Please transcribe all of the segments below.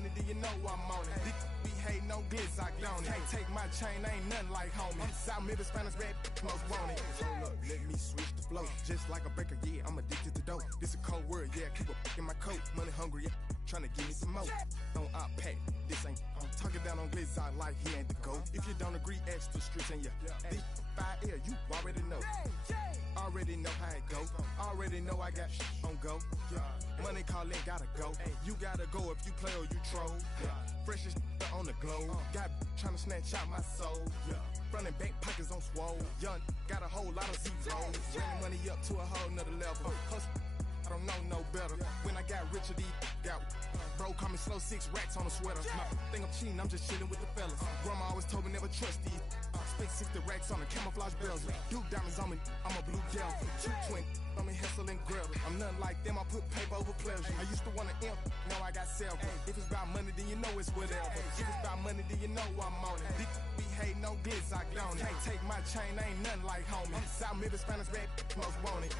money, do you know I'm on it? Be hating no glitz, I don't it. Can't take my chain, ain't nothing like homie. South Middle Spanish red, most want it. Hold up, let me switch the flow. Just like a baker, yeah, I'm addicted to dope. This a cold word, yeah, keep a in my coat. Money hungry, yeah, tryna give me some more. On op pack, this ain't. I'm talking down on glitz, I like he ain't the goat. If you don't agree, ask the streets and this 5L, you already know. Already know how it go. Already know I got on go. Money calling, gotta go. You gotta go if you play or you troll. Freshest on the globe. Got tryna snatch out my soul. Front and back pockets on swole. Young, got a whole lot of zeros. Running money up to a whole nother level. Hustle, I don't know no better. When I got rich, these got bro call me slow 6 racks on a sweater. My think I'm cheating, I'm just chilling with the fellas. Grandma always told me never trust these. Spent 60 racks on the camouflage bells. Duke diamonds on me, I'm a blue gal. 220, I'm in Hessel and Gretel. I'm nothing like them, I put paper over pleasure. I used to wanna imp, now I got several. If it's about money, then you know it's whatever. If it's about money, then you know I'm on it. Be hating no glitz, I don't it. Can't take my chain, ain't nothing like homie. South Middle Spanish red, most want it.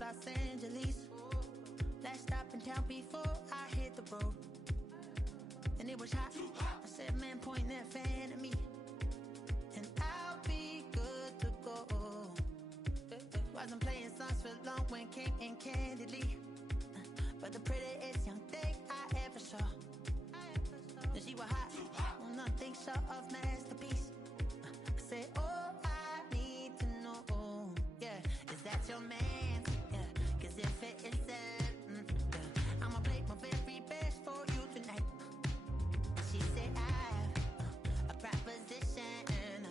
Los Angeles. Last stop in town before I hit the road. And it was hot. I said, man, point that fan at me, and I'll be good to go. Wasn't playing songs for long when came in candidly, but the prettiest young thing I ever saw. And she was hot, well, nothing short of masterpiece. I said, oh, I need to know, yeah, is that your man? Yeah, cause if it isn't, yeah, I'ma play my very best for you tonight. She said, I have a proposition.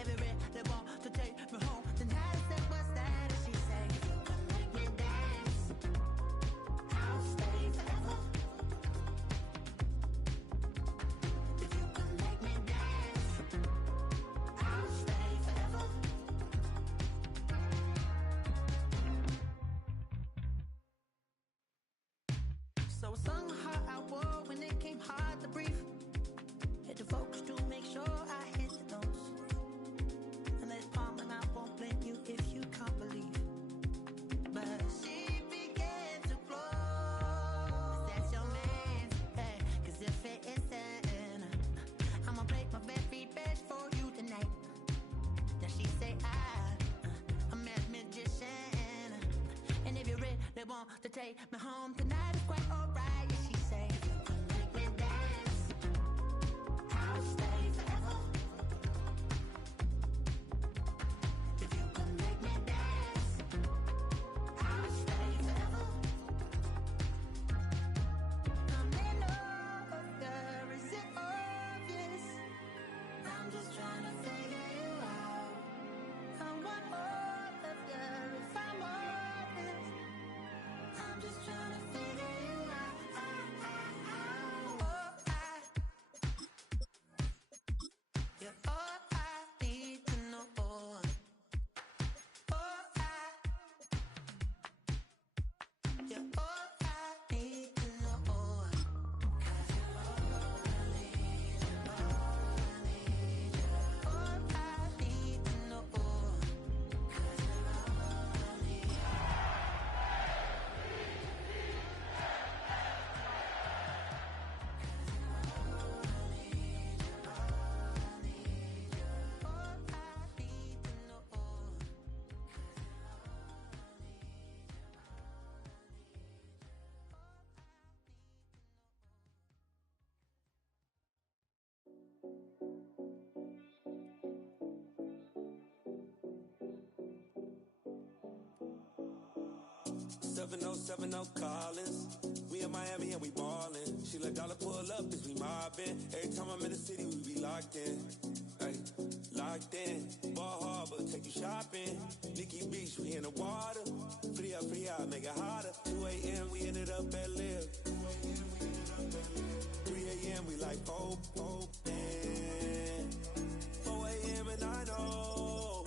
Every they want to take me home tonight. I said, what's that? And she said, if you can make me dance, I'll stay forever. If you can make me dance, I'll stay forever. So I sung how I wore when it came hard to breathe. Had to focus to make sure I hit the notes. And let's palm and I won't blame you if you can't believe. But she began to flow. That's your man, hey, cause if it isn't, I'ma play my very best for you tonight. Now she say I'm a magician, and if you're ready, they want to take me home tonight. It's quite alright. Yeah, she say, if you can make me dance, I'll stay forever. If you can make me dance, I'll stay forever. I'm in love, girl, is it obvious? I'm just trying to figure you out. I want all of you if I'm honest. I'm just trying to figure you 7070 Collins. We in Miami and we ballin'. She let dollar pull up cause we mobbin'. Every time I'm in the city, we be locked in. Ay, locked in. Ball Harbor, take you shopping. Nikki Beach, we in the water. Free up, make it hotter. 2 a.m., we ended up at Live. 3 a.m., we like open. 4 a.m. and I know.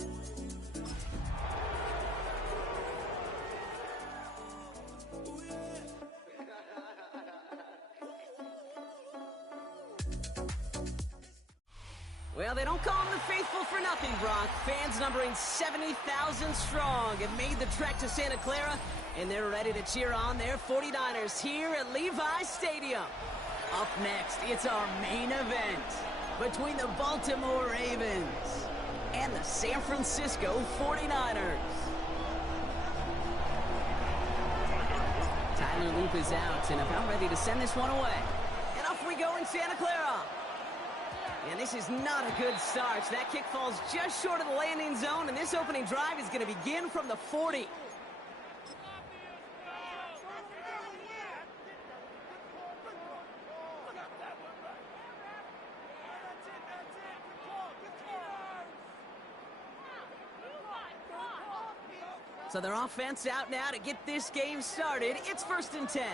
Well, they don't call them the faithful for nothing, Brock. Fans numbering 70,000 strong have made the trek to Santa Clara, and they're ready to cheer on their 49ers here at Levi's Stadium. Up next, it's our main event between the Baltimore Ravens and the San Francisco 49ers. Tyler Loop is out and about ready to send this one away. And off we go in Santa Clara. And this is not a good start. That kick falls just short of the landing zone, and this opening drive is going to begin from the 40. So their offense out now to get this game started. It's 1st and 10.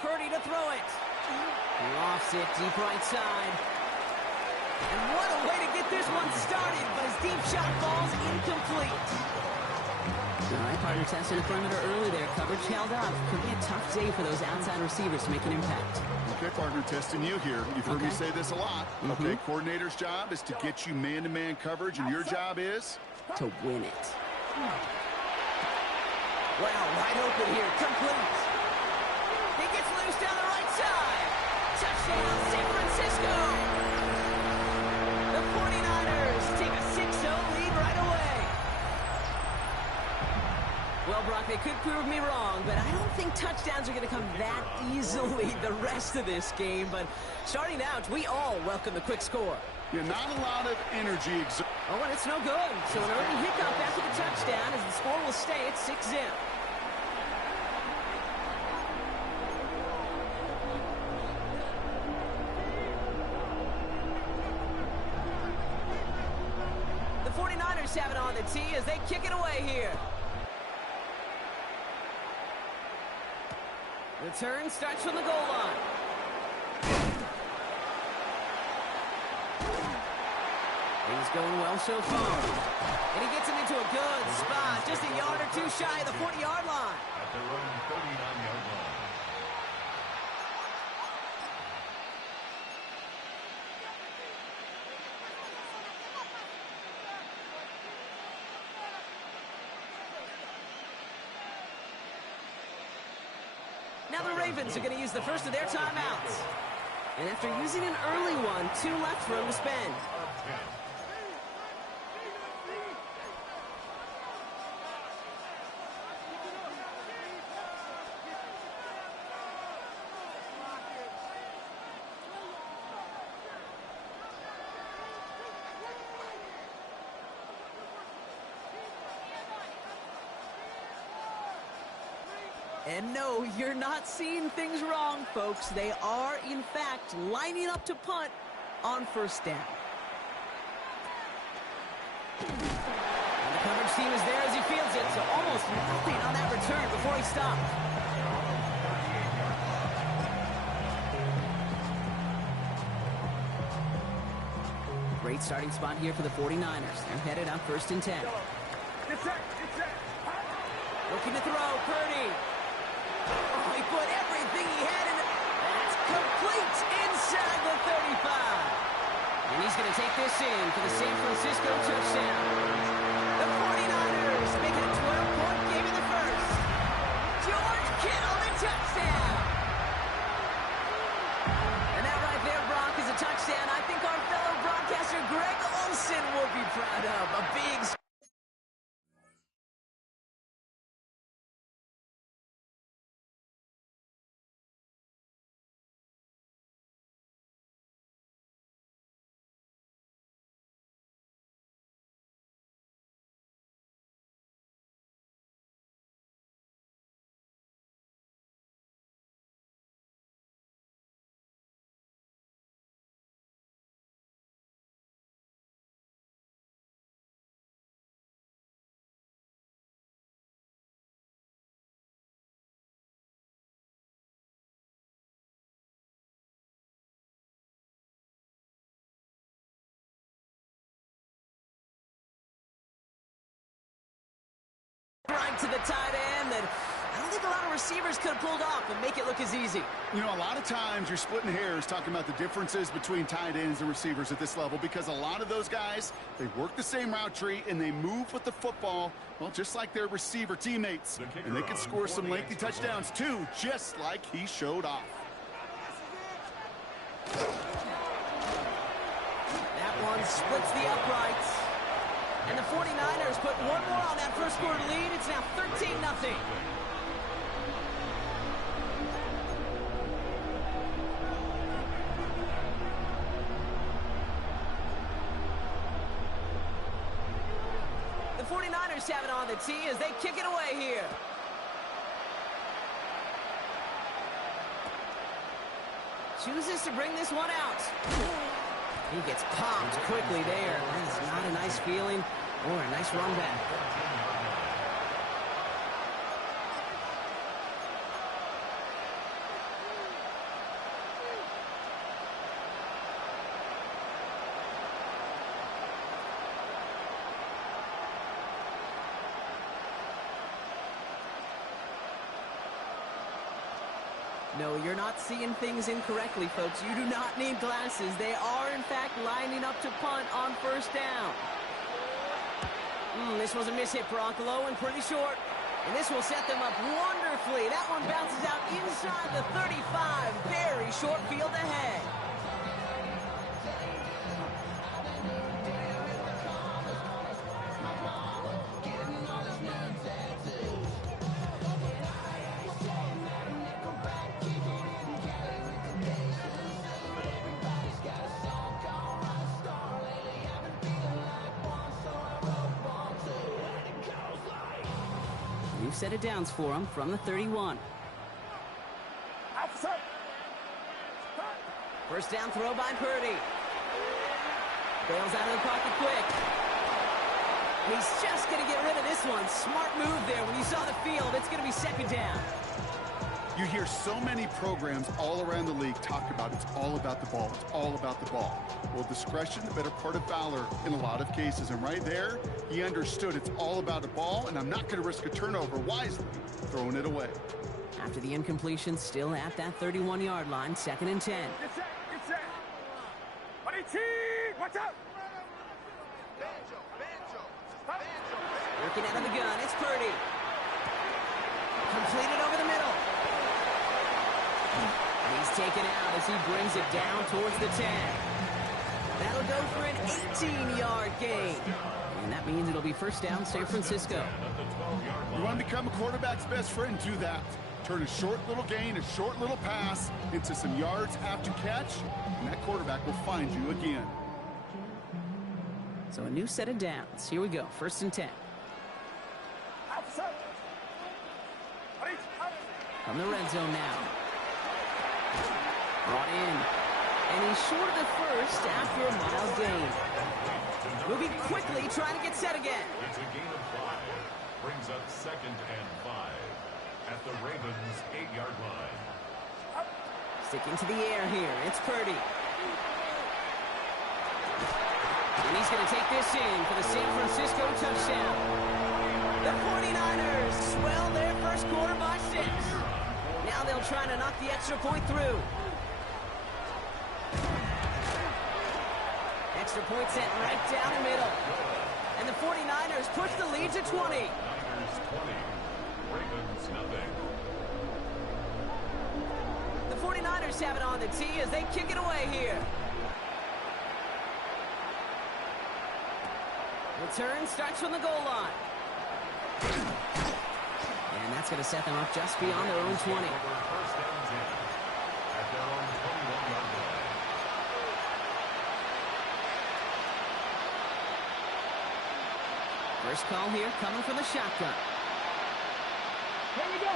Purdy to throw it. He lofts it deep right side. And what a way to get this one started, but his deep shot falls incomplete. All right, partner testing the perimeter early there. Coverage held up. Could be a tough day for those outside receivers to make an impact. Okay, partner, testing you here. You've heard me say this a lot. Okay, coordinator's job is to get you man-to-man coverage, and your job is? To win it. Wow, wide open here. Complete. He gets loose down the right side. Touchdown, San Francisco. The 49ers take a 6-0 lead right away. Well, Brock, they could prove me wrong, but I don't think touchdowns are going to come that easily the rest of this game. But starting out, we all welcome the quick score. Yeah, not a lot of energy. Oh, and it's no good. So an early hiccup after the touchdown as the score will stay at 6-0. The 49ers have it on the tee as they kick it away here. Return starts from the goal line. Things going well so far. And he gets it into a good spot, just a yard or two shy of the 40-yard line. At their own 39-yard line. Now the Ravens are going to use the first of their timeouts. And after using an early one, 2 left for him to spend. And no, you're not seeing things wrong, folks. They are, in fact, lining up to punt on 1st down. And the coverage team is there as he fields it, so almost nothing on that return before he stopped. Great starting spot here for the 49ers. They're headed up 1st and 10. Looking to throw, Purdy. Oh, he put everything he had in it. That's complete inside the 35. And he's going to take this in for the San Francisco touchdown. The 49ers make it a 12-point game in the first. George Kittle, the touchdown. And that right there, Brock, is a touchdown I think our fellow broadcaster Greg Olsen will be proud of. A big right to the tight end that I don't think a lot of receivers could have pulled off and make it look as easy. You know, a lot of times you're splitting hairs talking about the differences between tight ends and receivers at this level because a lot of those guys, they work the same route tree and they move with the football, well, just like their receiver teammates. And they can score some lengthy touchdowns too, just like he showed off. That one splits the uprights. And the 49ers put one more on that first quarter lead. It's now 13-0. The 49ers have it on the tee as they kick it away here. Chooses to bring this one out. He gets popped quickly there. That is not a nice feeling or a nice run back. No, you're not seeing things incorrectly, folks. You do not need glasses. They are, in fact, lining up to punt on first down. This was a miss-hit, Brock. Low and pretty short. And this will set them up wonderfully. That one bounces out inside the 35. Very short field ahead. New set of downs for him from the 31. First down throw by Purdy. Bails out of the pocket quick. He's just going to get rid of this one. Smart move there. When you saw the field, it's going to be second down. You hear so many programs all around the league talk about it's all about the ball. It's all about the ball. Well, discretion, the better part of valor in a lot of cases. And right there, he understood it's all about the ball, and I'm not going to risk a turnover wisely, throwing it away. After the incompletion, still at that 31-yard line, 2nd and 10. Get set, get set. Watch out. Working out of the gun, it's Purdy. Completed over the middle. He's taken out as he brings it down towards the 10. That'll go for an 18-yard gain. And that means it'll be first down San Francisco. You want to become a quarterback's best friend, do that. Turn a short little gain, a short little pass into some yards after catch, and that quarterback will find you again. So a new set of downs. Here we go, 1st and 10. From the red zone now. Brought in. And he's short of the first after a mild gain. Moving quickly, trying to get set again. It's a gain of 5. Brings up 2nd and 5 at the Ravens' 8-yard line. Sticking to the air here. It's Purdy. And he's going to take this in for the San Francisco touchdown. The 49ers swell their first quarter by 6. Now they'll try to knock the extra point through. Extra point sent right down the middle. And the 49ers push the lead to 20. Niners 20. Ravens nothing. The 49ers have it on the tee as they kick it away here. Return starts from the goal line. And that's going to set them up just beyond their own 20. First and 10 at their own 21-yard line. First call here coming from the shotgun. Here we go.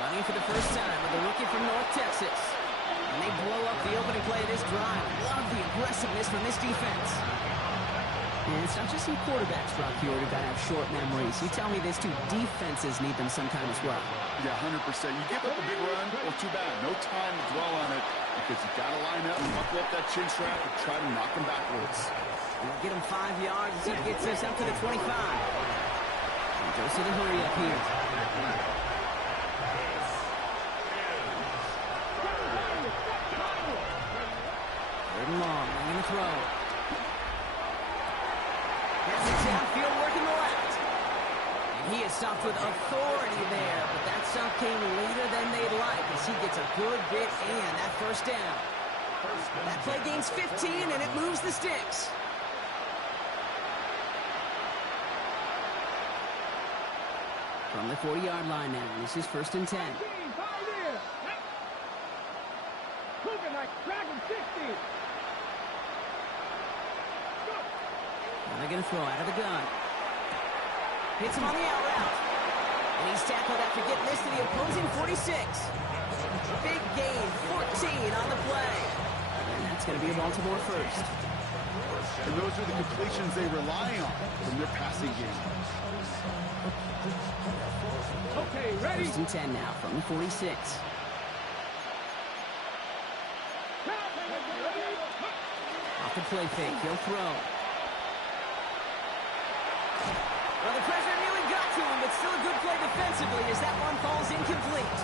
Running for the first time with a rookie from North Texas. And they blow up the opening play of this drive. Love the aggressiveness from this defense. And it's not just some quarterbacks, Brock Huard, who got to have short memories. You tell me this too, defenses need them sometime as well. Yeah, 100%. You give up a big run, well, too bad. No time to dwell on it because you got to line up and buckle up that chin strap and try to knock them backwards. And we'll get him 5 yards as he gets us up to the 25. He goes to the hurry up here. Third and long, they're going to throw. Gets it downfield, working the left. And he is stopped with authority there, but that stop came later than they'd like as he gets a good bit and that first down. That play gains 15, and it moves the sticks. From the 40-yard line now, this is 1st and 10. Now they're going to throw out of the gun. Hits him on the out route. And he's tackled after getting this to the opposing 46. Big gain, 14 on the play. And that's going to be a Baltimore first. And those are the completions they rely on from their passing game. Okay, ready? 1st and 10 now from the 46. Off the play fake, he'll throw. Well, the pressure nearly got to him, but still a good play defensively as that one falls incomplete.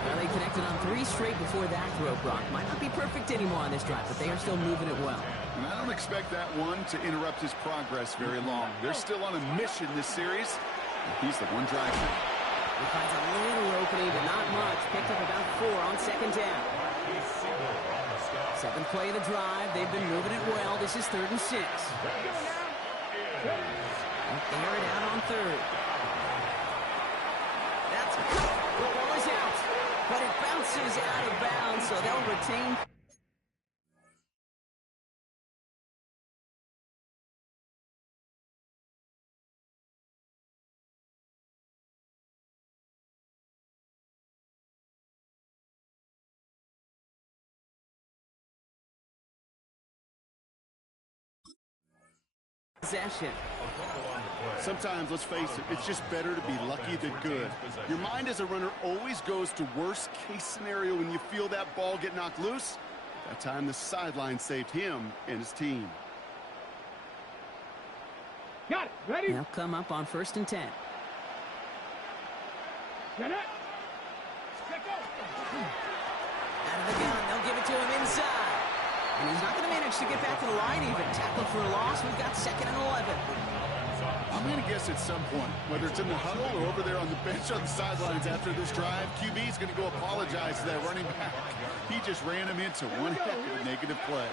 Well, they connected on 3 straight before that throw, Brock. Might not be perfect anymore on this drive, but they are still moving it well. And I don't expect that one to interrupt his progress very long. They're still on a mission this series. And he's the one driving it. He finds a little opening, but not much. Picked up about 4 on 2nd down. 7th play of the drive. They've been moving it well. This is 3rd and 6. Air it out on 3rd. That's good. The ball is out. But it bounces out of bounds, so they'll retain. Possession. Sometimes, let's face it, it's just better to be lucky than good. Your mind as a runner always goes to worst case scenario when you feel that ball get knocked loose. That time the sideline saved him and his team. Got it. Ready? They'll come up on 1st and 10. Get it. Out of the gun, they'll give it to him inside. And he's not going to manage to get back to the line even. Tackled for a loss. We've got 2nd and 11. I'm going to guess at some point, whether it's in the huddle or over there on the bench on the sidelines after this drive, QB is going to go apologize to that running back. He just ran him into one heck of a negative play.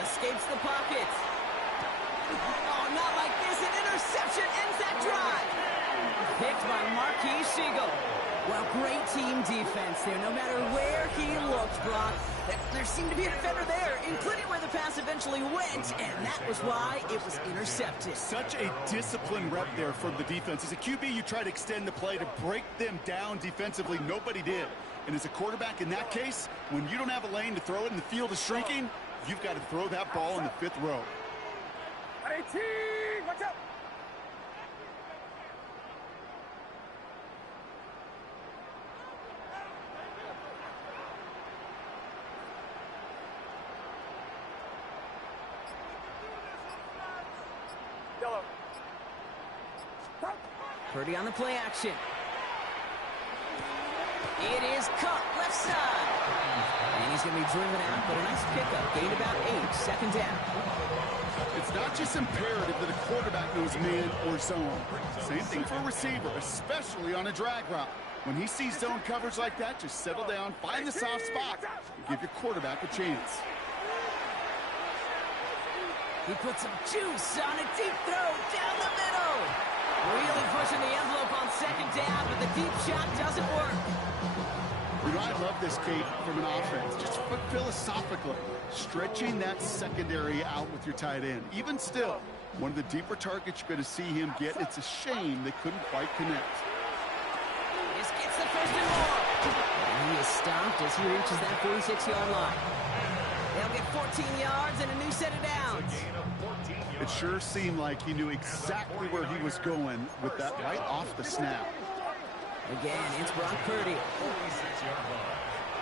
Escapes the pocket. Oh, not like this. An interception ends that drive. Picked by Marquis Siegel. Well, great team defense there. No matter where he looked, Brock, there seemed to be a defender there, including where the pass eventually went, and that was why it was intercepted. Such a disciplined rep there from the defense. As a QB, you try to extend the play to break them down defensively. Nobody did. And as a quarterback in that case, when you don't have a lane to throw it and the field is shrinking, you've got to throw that ball in the 5th row. 18, watch out. Purdy on the play action. It is cut left side. And he's going to be driven out, but a nice pickup. Gained about 8, 2nd down. It's not just imperative that a quarterback knows man or zone. Same thing for a receiver, especially on a drag route. When he sees zone coverage like that, just settle down, find the soft spot, and give your quarterback a chance. He puts some juice on a deep throw down the middle. Really pushing the envelope on 2nd down, but the deep shot doesn't work. You know, I love this, Kate, from an offense. Just philosophically, stretching that secondary out with your tight end. Even still, one of the deeper targets you're going to see him get. It's a shame they couldn't quite connect. This gets the 1st and more. And he is stopped as he reaches that 46-yard line. They'll get 14 yards and a new set of downs. It sure seemed like he knew exactly where he was going with that right off the snap. Again, it's Brock Purdy.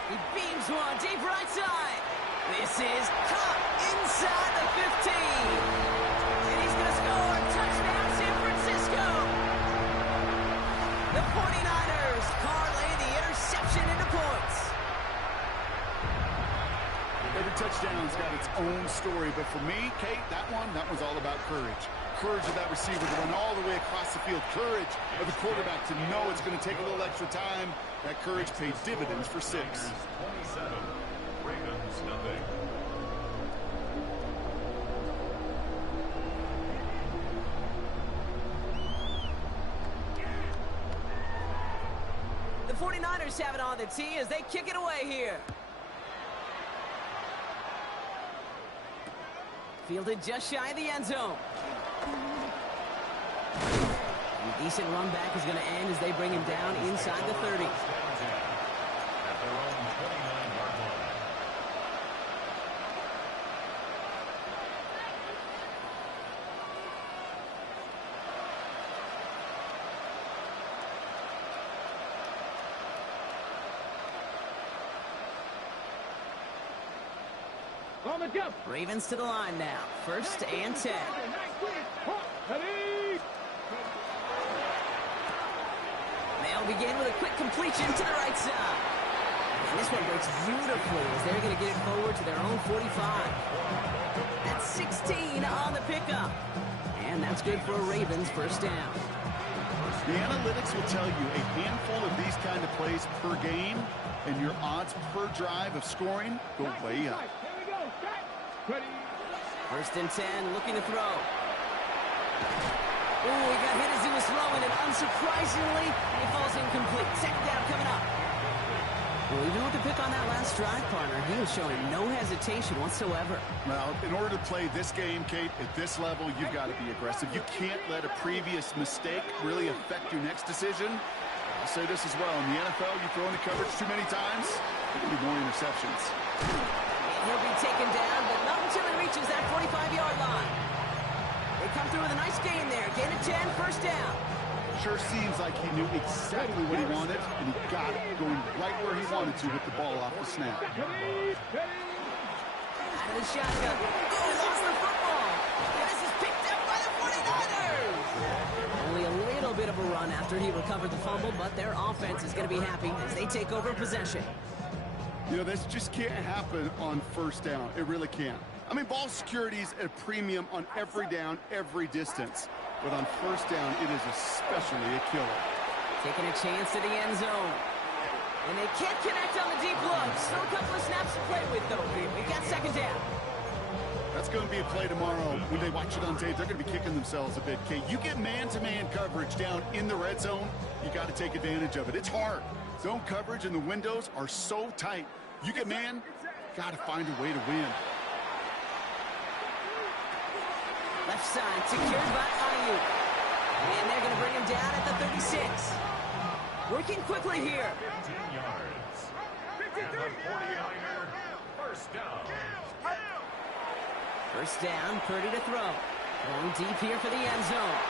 He beams one deep right side. This is caught inside the 15. And he's going to score. 49ers parlay the interception into points. Every touchdown's got its own story, but for me, Kate, that one's all about courage. Courage of that receiver to run all the way across the field. Courage of the quarterback to know it's going to take a little extra time. That courage paid dividends for 6. 27, Ravens nothing. The 49ers have it on the tee as they kick it away here. Fielded just shy of the end zone. A decent run back is going to end as they bring him down inside the 30. At their own 29-yard line. On the jump. Ravens to the line now. 1st and 10. Ready. They'll begin with a quick completion to the right side. And this one breaks beautifully as they're going to get it forward to their own 45. That's 16 on the pickup. And that's good for a Ravens 1st down. The analytics will tell you a handful of these kind of plays per game, and your odds per drive of scoring go way up. Here we go. Ready. 1st and 10, looking to throw. Ooh, he got hit as he was throwing, and unsurprisingly, he falls incomplete. 2nd down coming up. Well, even with the pick on that last drive, partner, he was showing no hesitation whatsoever. Well, in order to play this game, Kate, at this level, you've got to be aggressive. You can't let a previous mistake really affect your next decision. I'll say this as well. In the NFL, you throw into coverage too many times, there will be more interceptions. He'll be taken down, but not until he reaches that 45-yard line. They come through with a nice gain there. Gain of 10, 1st down. Sure seems like he knew exactly what he wanted, and he got it going right where he wanted to with the ball off the snap. Ready. Out of the shotgun. Oh, he lost the football. And this is picked up by the 49ers. Only a little bit of a run after he recovered the fumble, but their offense is going to be happy as they take over possession. You know, this just can't happen on 1st down. It really can't. I mean, ball security's at a premium on every down, every distance. But on 1st down, it is especially a killer. Taking a chance to the end zone. And they can't connect on the deep look. Still a couple of snaps to play with, though. We got 2nd down. That's going to be a play tomorrow. When they watch it on tape, they're going to be kicking themselves a bit, Kate. You get man-to-man coverage down in the red zone, you got to take advantage of it. It's hard. Zone coverage and the windows are so tight. You get man, got to find a way to win. Left side secured by Ayuk. And they're going to bring him down at the 36. Working quickly here. 15 yards. And the 49er 1st down. 1st down, Purdy to throw. Going deep here for the end zone.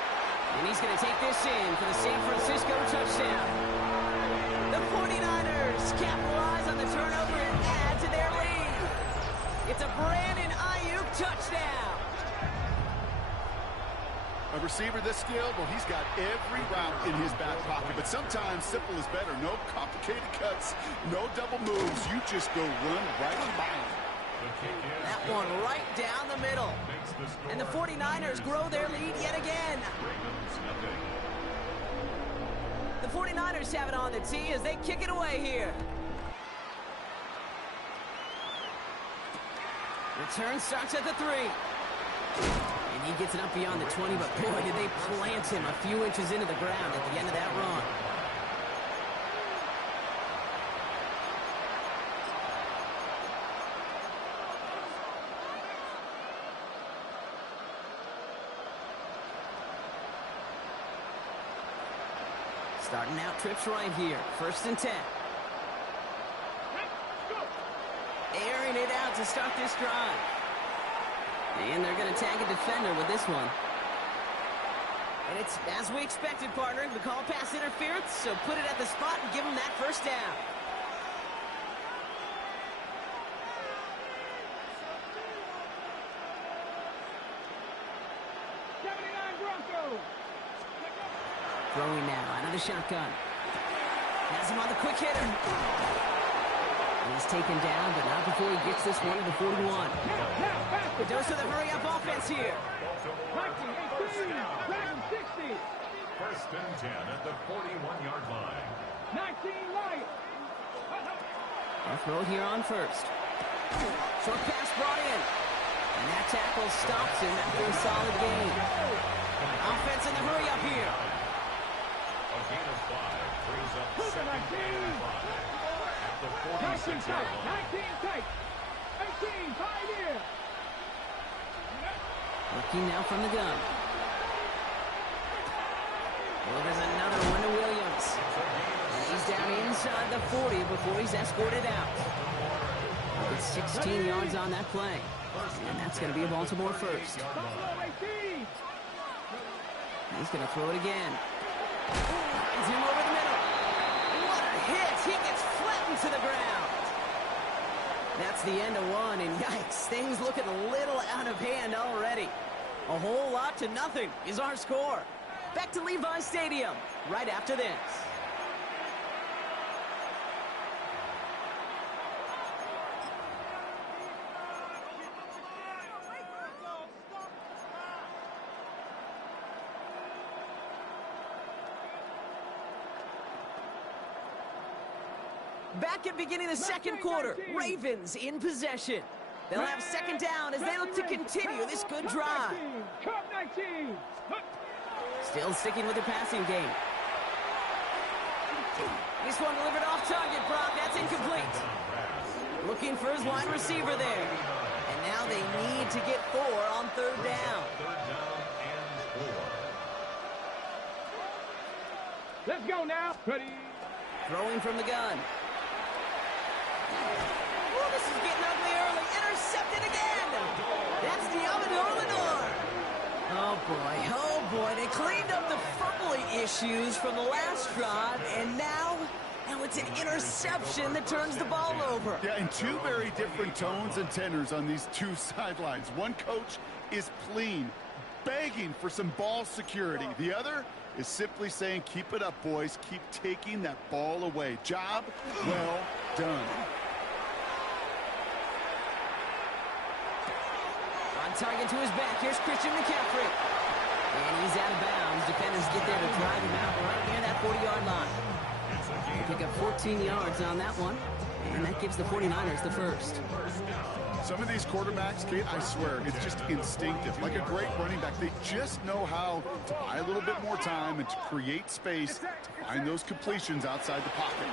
And he's going to take this in for the San Francisco touchdown. The 49ers capitalize on the turnover and add to their lead. It's a Brandon Ayuk touchdown. A receiver this skilled, well, he's got every route in his back pocket. But sometimes simple is better. No complicated cuts, no double moves. You just go run right by him. That one right down the middle. And the 49ers grow their lead yet again. The 49ers have it on the tee as they kick it away here. Return starts at the 3. And he gets it up beyond the 20, but boy, did they plant him a few inches into the ground at the end of that run. Starting out trips right here. 1st and 10. Airing it out to start this drive. And they're going to tag a defender with this one. And it's as we expected, partner. The call pass interference, so put it at the spot and give them that 1st down. Throwing now out of the shotgun. Has him on the quick hitter. And he's taken down, but not before he gets this one to the 41. The dose of the hurry-up offense here. 19, 18, Dragon 60. First and 10 at the 41-yard line. 19, Light. They'll throw it here on first. Short pass brought in. And that tackle stops him after a solid gain. Offense in the hurry-up here. A gain of 5 brings up second and 5 at the 19 46-yard tight. line. 19 tight. 18, Pioneer. Looking now from the gun. Well, there's another one to Williams. And he's down inside the 40 before he's escorted out. It's 16 yards on that play. And that's going to be a Baltimore first. Buffalo 18. He's going to throw it again. Finds him over the middle. What a hit. He gets flattened to the ground. That's the end of one, and yikes, things looking a little out of hand already. A whole lot to nothing is our score. Back to Levi Stadium right after this. Back at beginning the second quarter, Ravens in possession. They'll have second down as they look to continue this good drive. Cup 19. Still sticking with the passing game. This one delivered off target, Brock. That's incomplete. Looking for his wide receiver there. And now they need to get 4 on third down. Third down and 4. Let's go now. Ready. Throwing from the gun. Oh, this is getting ugly early. Intercepted again. That's Diamador Lenore. Oh boy, they cleaned up the fumbling issues from the last drive, and now it's an interception that turns the ball over. Yeah, and two very different tones and tenors on these two sidelines. One coach is pleading, begging for some ball security. The other is simply saying, keep it up, boys. Keep taking that ball away. Job well done. On target to his back. Here's Christian McCaffrey. And he's out of bounds. Defenders get there to drive him out right near that 40-yard line. They pick up 14 yards on that one. And that gives the 49ers the first. Some of these quarterbacks, Kate, I swear, it's just instinctive. Like a great running back, they just know how to buy a little bit more time and to create space to find those completions outside the pocket.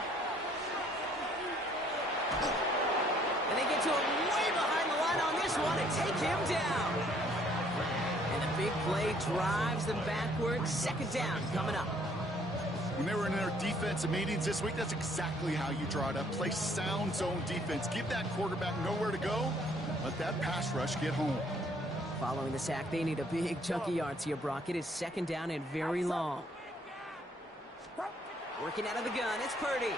And they get to him way behind the line on this one and take him down. And the big play drives them backwards. Second down coming up. When they were in their defensive meetings this week, that's exactly how you draw it up. Play sound zone defense. Give that quarterback nowhere to go. Let that pass rush get home. Following the sack, they need a big chunk of yards here, Brock. It is second down and very long. Working out of the gun, it's Purdy.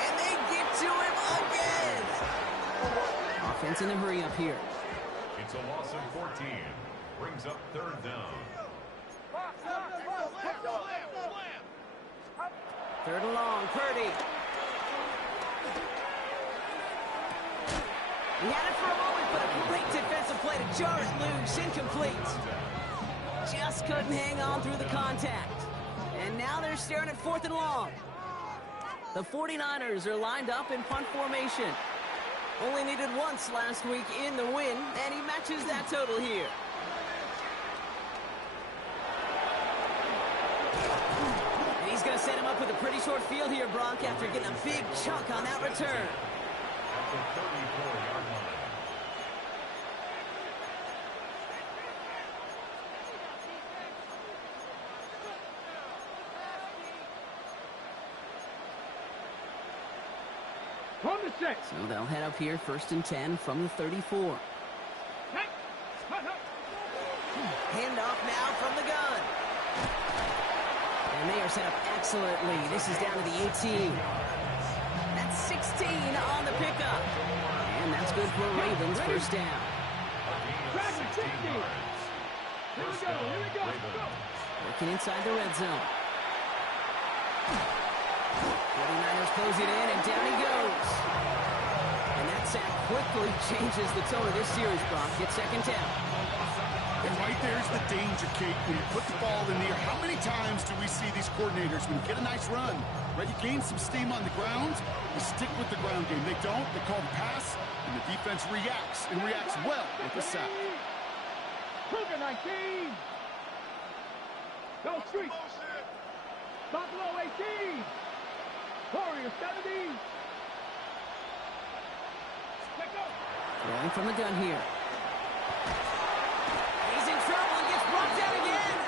And they get to him again. Offense in the hurry up here. It's a loss of 14. Brings up third down. Third and long, Purdy. He had it for a moment, but a great defensive play to jar it loose. Incomplete. Just couldn't hang on through the contact. And now they're staring at fourth and long. The 49ers are lined up in punt formation. Only needed once last week in the win, and he matches that total here. And he's going to set him up with a pretty short field here, Brock, after getting a big chunk on that return. At the 34-yard line. On the 6. So they'll head up here, first and 10 from the 34. Handoff now from the gun. And they are set up excellently. This is down to the 18. That's 16 on the pickup. And that's good for Ravens first down. Dragon 60. Here we go. Working inside the red zone. 49ers close it in, and down he goes. And that sack quickly changes the tone of this series, Brock. It's second down. And right there's the danger, Kate. When you put the ball in the air, how many times do we see these coordinators, when you get a nice run, right, you gain some steam on the ground, you stick with the ground game. They don't. They call the pass, and the defense reacts, and reacts well with the sack. Cougar 19. Go Street. Buffalo 18. Warriors 70. Let's go. Throwing from the gun here. He's in trouble and gets brought down again.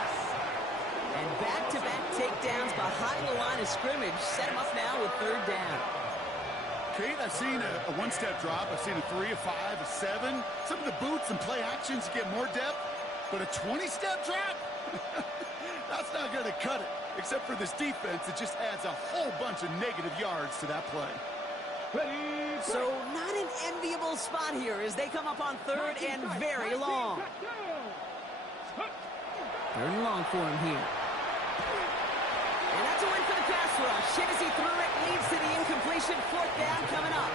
And back-to-back takedowns behind the line of scrimmage set him up now with third down. Kate, I've seen a one-step drop. I've seen a 3, a 5, a 7. Some of the boots and play actions get more depth, but a 20-step drop? That's not going to cut it. Except for this defense, it just adds a whole bunch of negative yards to that play. So not an enviable spot here as they come up on third and very long. Third and long for him here. And that's a win for the pass rush. Hit as he threw it, leads to the incompletion. Fourth down coming up.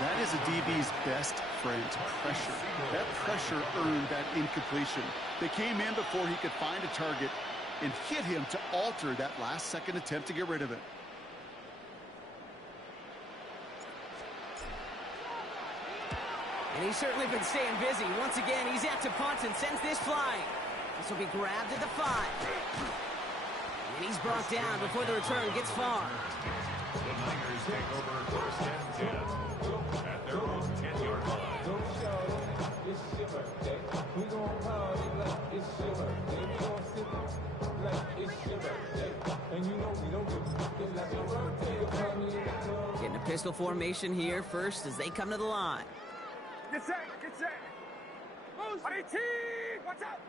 That is a DB's best friend, pressure. That pressure earned that incompletion. They came in before he could find a target and hit him to alter that last-second attempt to get rid of it. And he's certainly been staying busy. Once again, he's out to punt and sends this flying. This will be grabbed at the 5. And he's brought down before the return gets far. The Niners take over first and 10 at their own 10-yard line. It's your birthday. We gon' party like it's your birthday. We gon' sip like it's your birthday. And you know we don't give a fuck. It's like your birthday. Getting a pistol formation here first as they come to the line. Get set. Get set. Move. On 18. Watch out.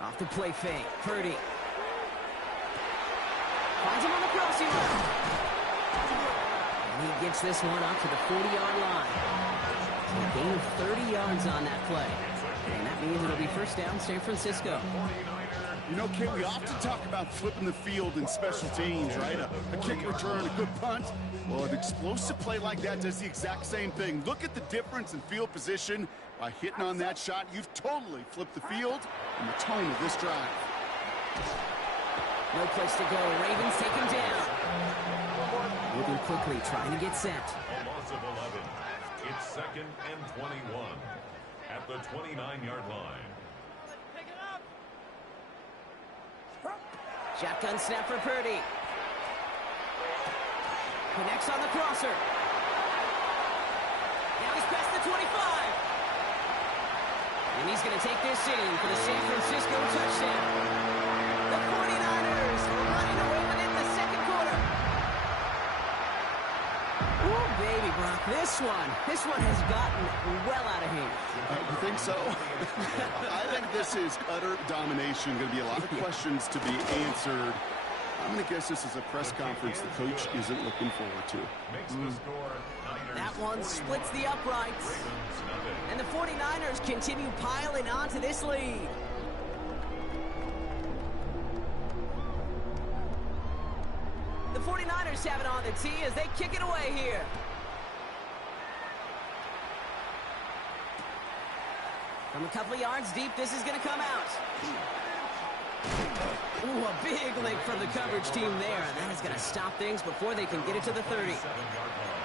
Off the play fake. Purdy. Finds him on the crossing line. And he gets this one up to the 40-yard line. So a gain of 30 yards on that play. And that means it'll be first down San Francisco. You know, Kate, we often talk about flipping the field in special teams, right? A kick return, a good punt. Well, an explosive play like that does the exact same thing. Look at the difference in field position. By hitting on that shot, you've totally flipped the field and the tone of this drive. No place to go. Ravens take him down. Moving quickly, trying to get set. A loss of 11. It's second and 21 at the 29-yard line. Shotgun snap for Purdy. Connects on the crosser. Now he's past the 25. And he's going to take this in for the San Francisco touchdown. The 49ers running away with it in the second quarter. Ooh, baby, Brock. This one has gotten well out of hand. You think so? I think this is utter domination. Going to be a lot of questions to be answered. I'm going to guess this is a press conference the coach isn't looking forward to. Makes the score Niners That one 41, splits the uprights. Ravens nothing. And the 49ers continue piling onto this lead. The 49ers have it on the tee as they kick it away here. From a couple of yards deep, this is going to come out. Ooh, a big lick from the coverage team there. And that is going to stop things before they can get it to the 30. 7-yard line.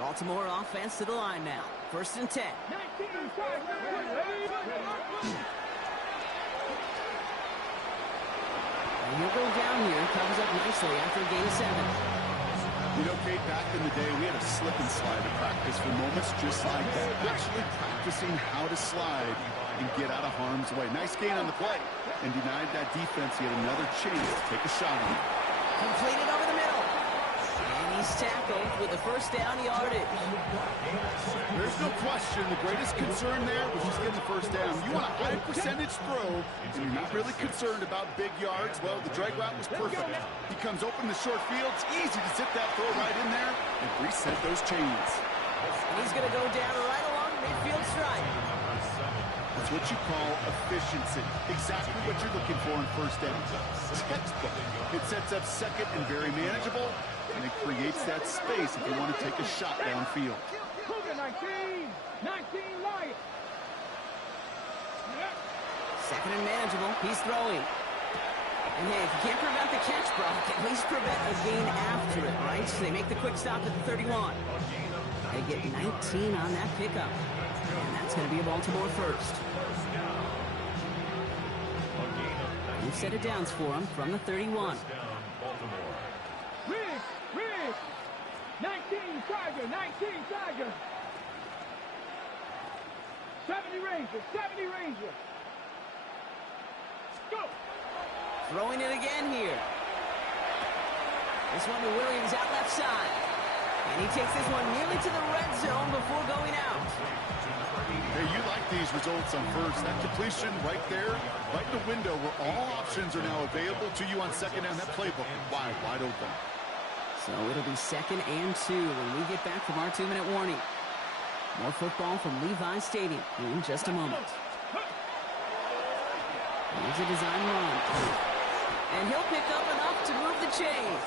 Baltimore offense to the line now. First and 10. And he'll go down here. Comes up nicely after a gain of 7. You know, Kate, back in the day, we had a slip and slide to practice for moments just like that. Actually practicing how to slide and get out of harm's way. Nice gain on the play. And denied that defense yet another chance to take a shot on it. Completed over the middle. And he's tackled with the first down yardage. There's no question the greatest concern there was just getting the first down. You want a high percentage throw, and you're not really concerned about big yards. Well, the drag route was perfect. He comes open the short field. It's easy to zip that throw right in there and reset those chains. And he's going to go down right along the midfield stripe. That's what you call efficiency. Exactly what you're looking for in first down. Textbook. It sets up second and very manageable, and it creates that space if you want to take a shot downfield. 19 Lions. Second and manageable. He's throwing. And hey, if you can't prevent the catch, Brock, at least prevent a gain after it, right? So they make the quick stop at the 31. They get 19 on that pickup. And that's going to be a Baltimore first. New set of downs for him from the 31. Riggs. 19 Tiger. 70 Ranger. Go. Throwing it again here. This one to Williams out left side. And he takes this one nearly to the red zone before going out. Hey, you like these results on first. That completion right there, right in the window where all options are now available to you on second down. That playbook wide open. So it'll be 2nd and 2 when we get back from our 2-minute warning. More football from Levi Stadium in just a moment. Here's a design run. And he'll pick up enough to move the chains.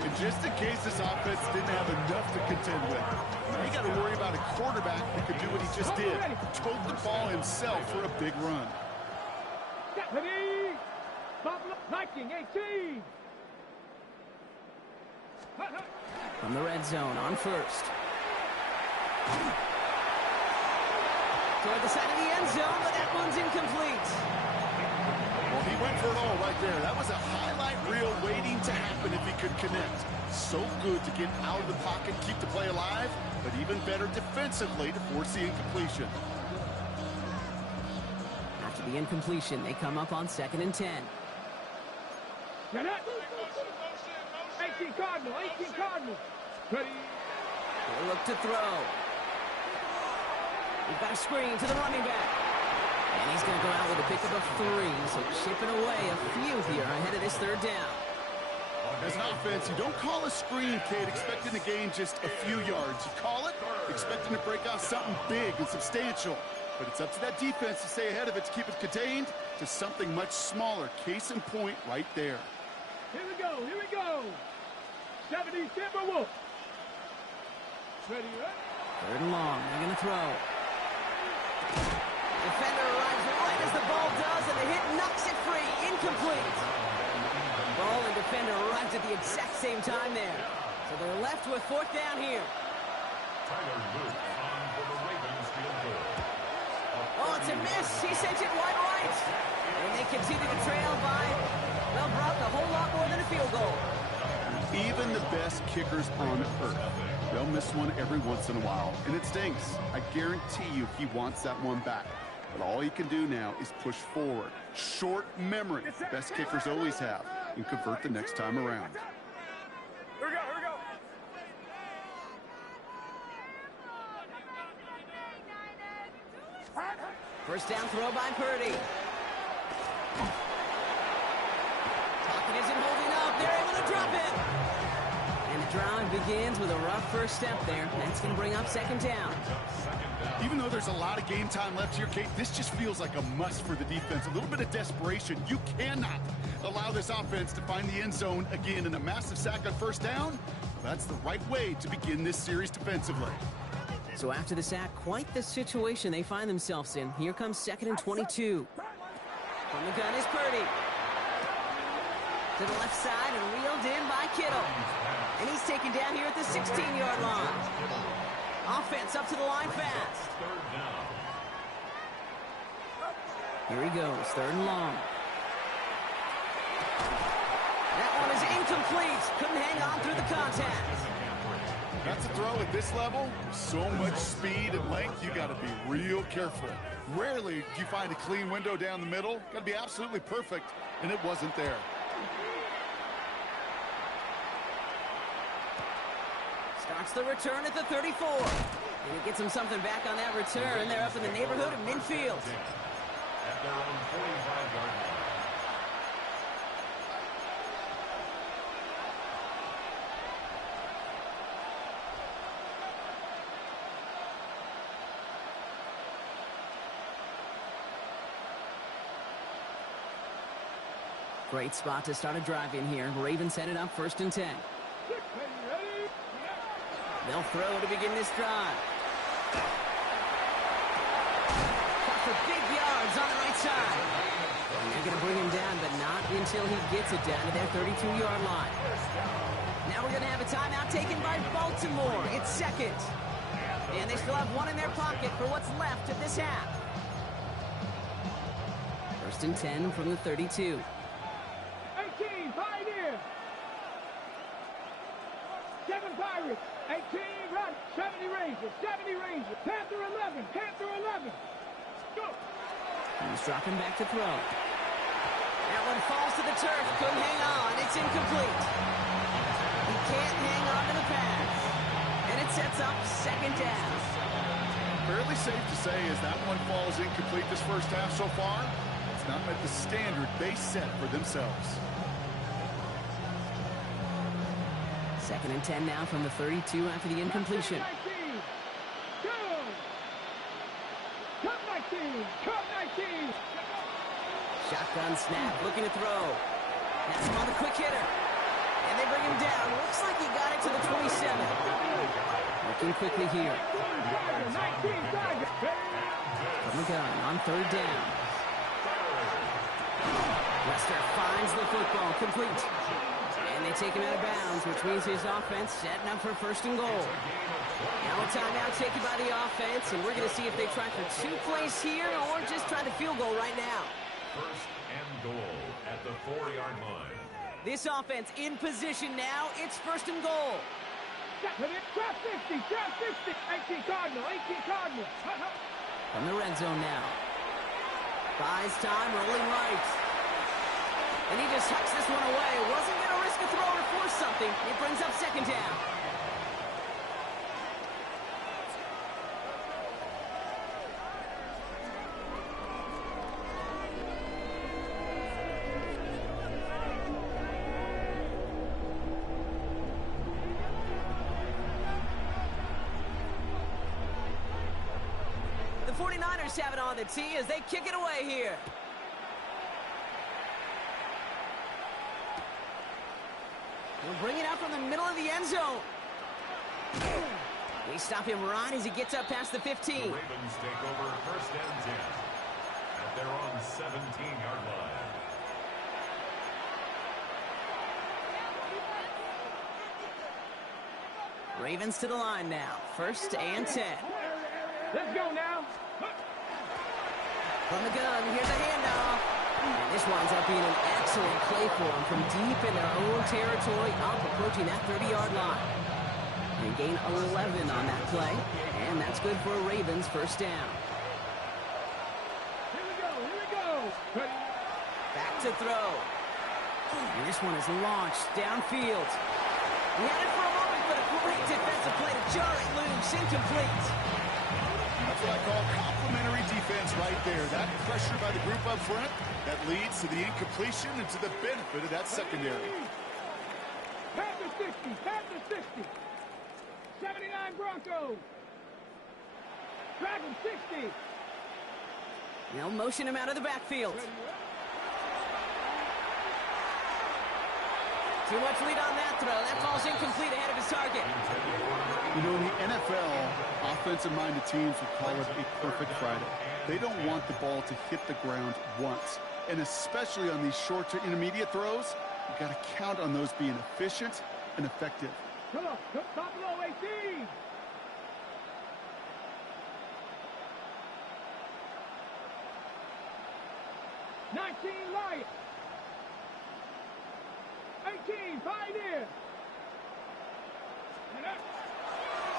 And just in case this offense didn't have enough to contend with, now you got to worry about a quarterback who could do what he just did. Tote the ball himself for a big run. Ready? Viking 18. From the red zone on first. Toward the side of the end zone, but that one's incomplete. Well, he went for it all right there. That was a highlight reel waiting to happen if he could connect. So good to get out of the pocket, keep the play alive, but even better defensively to force the incompletion. After the incompletion, they come up on 2nd and 10. 18 Cardinal. Ready? They look to throw. We've got a screen to the running back. And he's going to go out with a pickup of 3, so chipping away a few here ahead of this 3rd down. As an offense, you don't call a screen, kid, expecting to gain just a few yards. You call it expecting to break out something big and substantial. But it's up to that defense to stay ahead of it, to keep it contained to something much smaller. Case in point right there. Here we go. 70 Timberwolves. Ready, right? 3rd and long. They're going to throw. Defender arrives right as the ball does, and the hit knocks it free. Incomplete. Ball and defender arrives at the exact same time there. So they're left with 4th down here. Tyler Luke on for the Ravens field goal. Oh, it's a miss. He sent it wide right. And they continue to trail by, well, Brock, a whole lot more than a field goal. Even the best kickers on earth, they'll miss one every once in a while, and it stinks. I guarantee you he wants that one back. But all he can do now is push forward. Short memory, best kickers always have, and convert the next time around. Here we go. First down throw by Purdy. Tackett isn't holding up. They're able to drop it. And the drive begins with a rough first step there. That's going to bring up 2nd down. Even though there's a lot of game time left here, Kate, this just feels like a must for the defense. A little bit of desperation. You cannot allow this offense to find the end zone again in a massive sack on first down. That's the right way to begin this series defensively. So after the sack, quite the situation they find themselves in. Here comes 2nd and 22. From the gun is Purdy. To the left side and reeled in by Kittle. And he's taken down here at the 16-yard line. Offense up to the line fast. Here he goes, 3rd and long. That one is incomplete. Couldn't hang on through the contact. That's a throw at this level. So much speed and length, you got to be real careful. Rarely do you find a clean window down the middle. Got to be absolutely perfect, and it wasn't there. Starts the return at the 34. And he gets him something back on that return. They're up in the neighborhood of midfield. At their own 45-yard line. Great spot to start a drive in here. Ravens headed up 1st and 10. They'll throw to begin this drive. Caught for big yards on the right side. And they're going to bring him down, but not until he gets it down to their 32-yard line. Now we're going to have a timeout taken by Baltimore. It's 2nd. And they still have one in their pocket for what's left of this half. 1st and 10 from the 32. 18, Pioneer. 7 Pirates. 18, run. 70 Rangers. 70 Rangers. Panther 11. Panther 11. Go. He's dropping back to throw. That one falls to the turf. Couldn't hang on. It's incomplete. He can't hang on to the pass. And it sets up 2nd down. Fairly safe to say as that one falls incomplete this first half so far, it's not met the standard they set for themselves. 2nd and 10 now from the 32 after the incompletion. Go. Cup 19. Cup 19. Shotgun snap, looking to throw. That's him on the quick hitter. And they bring him down. Looks like he got it to the 27. Looking quickly here. From the gun on 3rd down. Lester finds the football, complete. And they take him out of bounds, which means his offense setting up for 1st and goal. Now a timeout taken by the offense, and we're going to see if they try for 2 plays here or just try to field goal right now. 1st and goal at the 4-yard line. This offense in position now. It's 1st and goal. Drop 50, drop 50. 18 Cardinal, 18 Cardinal. From the red zone now. Buys time, rolling right. And he just hucks this one away. Wasn't going to risk a throw or force something. It brings up 2nd down. The 49ers have it on the tee as they kick it away here. We'll bring it out from the middle of the end zone. We stop him right as he gets up past the 15. The Ravens take over 1st and 10 at their own 17-yard line. Ravens to the line now. 1st and 10. Let's go now. From the gun, here's a handoff. And this winds up being an excellent play for them from deep in their own territory, up approaching that 30-yard line. They gain 11 on that play, and that's good for a Ravens 1st down. Here we go, here we go. Back to throw. And this one is launched downfield. He had it for a moment, but a great defensive play to jar it loose, incomplete. That's what I call complimentary defense right there. That pressure by the group up front, that leads to the incompletion and to the benefit of that secondary. Panther 60, Panther 60. 79 Broncos. Dragon 60. They'll motion him out of the backfield. Too much lead on that throw. That ball's incomplete ahead of his target. You know, in the NFL, offensive-minded teams would call it a perfect Friday. They don't want the ball to hit the ground once. And especially on these short to intermediate throws, you've got to count on those being efficient and effective. Come on, top below 18. Lions. 18, Pioneer.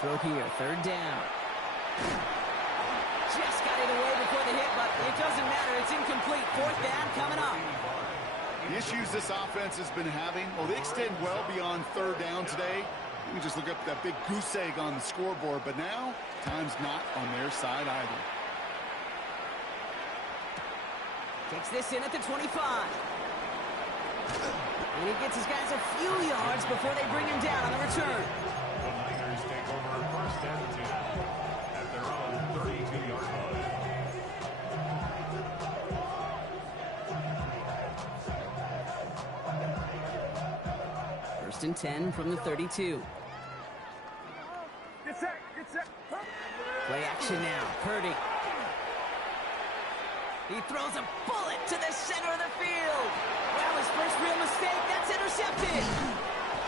Throw here, 3rd down. Just got it away before the hit, but it doesn't matter. It's incomplete. 4th down coming up. The issues this offense has been having, well, they extend well beyond 3rd down today. You can just look up that big goose egg on the scoreboard, but now time's not on their side either. Takes this in at the 25. And he gets his guys a few yards before they bring him down on the return. The Niners take over first and 10 at their own 32-yard line. First and 10 from the 32. Get set, get set. Play action now. Purdy. He throws a bullet to the center of the field. Well, his first real mistake, that's intercepted.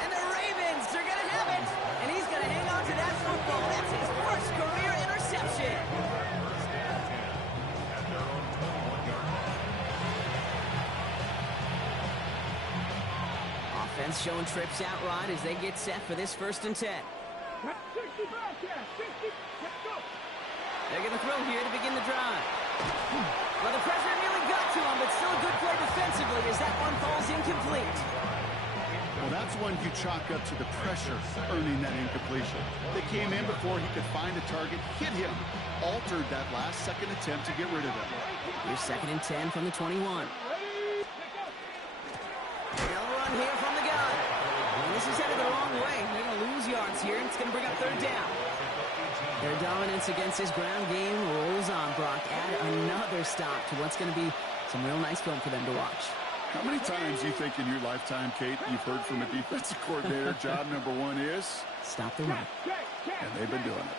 And the Ravens are going to have it. And he's going to hang on to that football. That's his first career interception. First and 10 at their own 21-yard line. Offense showing trips out right as they get set for this first and 10. 60 broadcast, 60, let's go. They're going to throw here to begin the drive. Well, the pressure nearly got to him, but still a good play defensively as that one falls incomplete. Well, that's one you chalk up to the pressure earning that incompletion. They came in before he could find a target, hit him, altered that last-second attempt to get rid of him. Here's second and 10 from the 21. They'll run here from the gun. And this is headed the wrong way. They're going to lose yards here, and it's going to bring up third down. Their dominance against this ground game rolls on, Brock. Add another stop to what's going to be some real nice film for them to watch. How many times do you think in your lifetime, Kate, you've heard from a defensive coordinator, job number one is? Stop the run. And they've been doing it.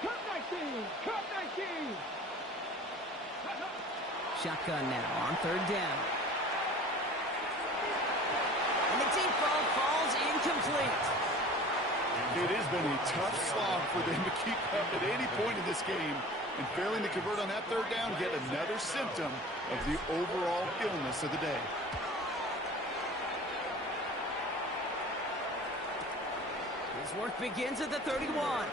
Cut 19, cut 19. Shotgun now on third down. And the deep ball falls incomplete. It has been a tough slog for them to keep up at any point in this game. And failing to convert on that third down, yet another symptom of the overall illness of the day. His work begins at the 31.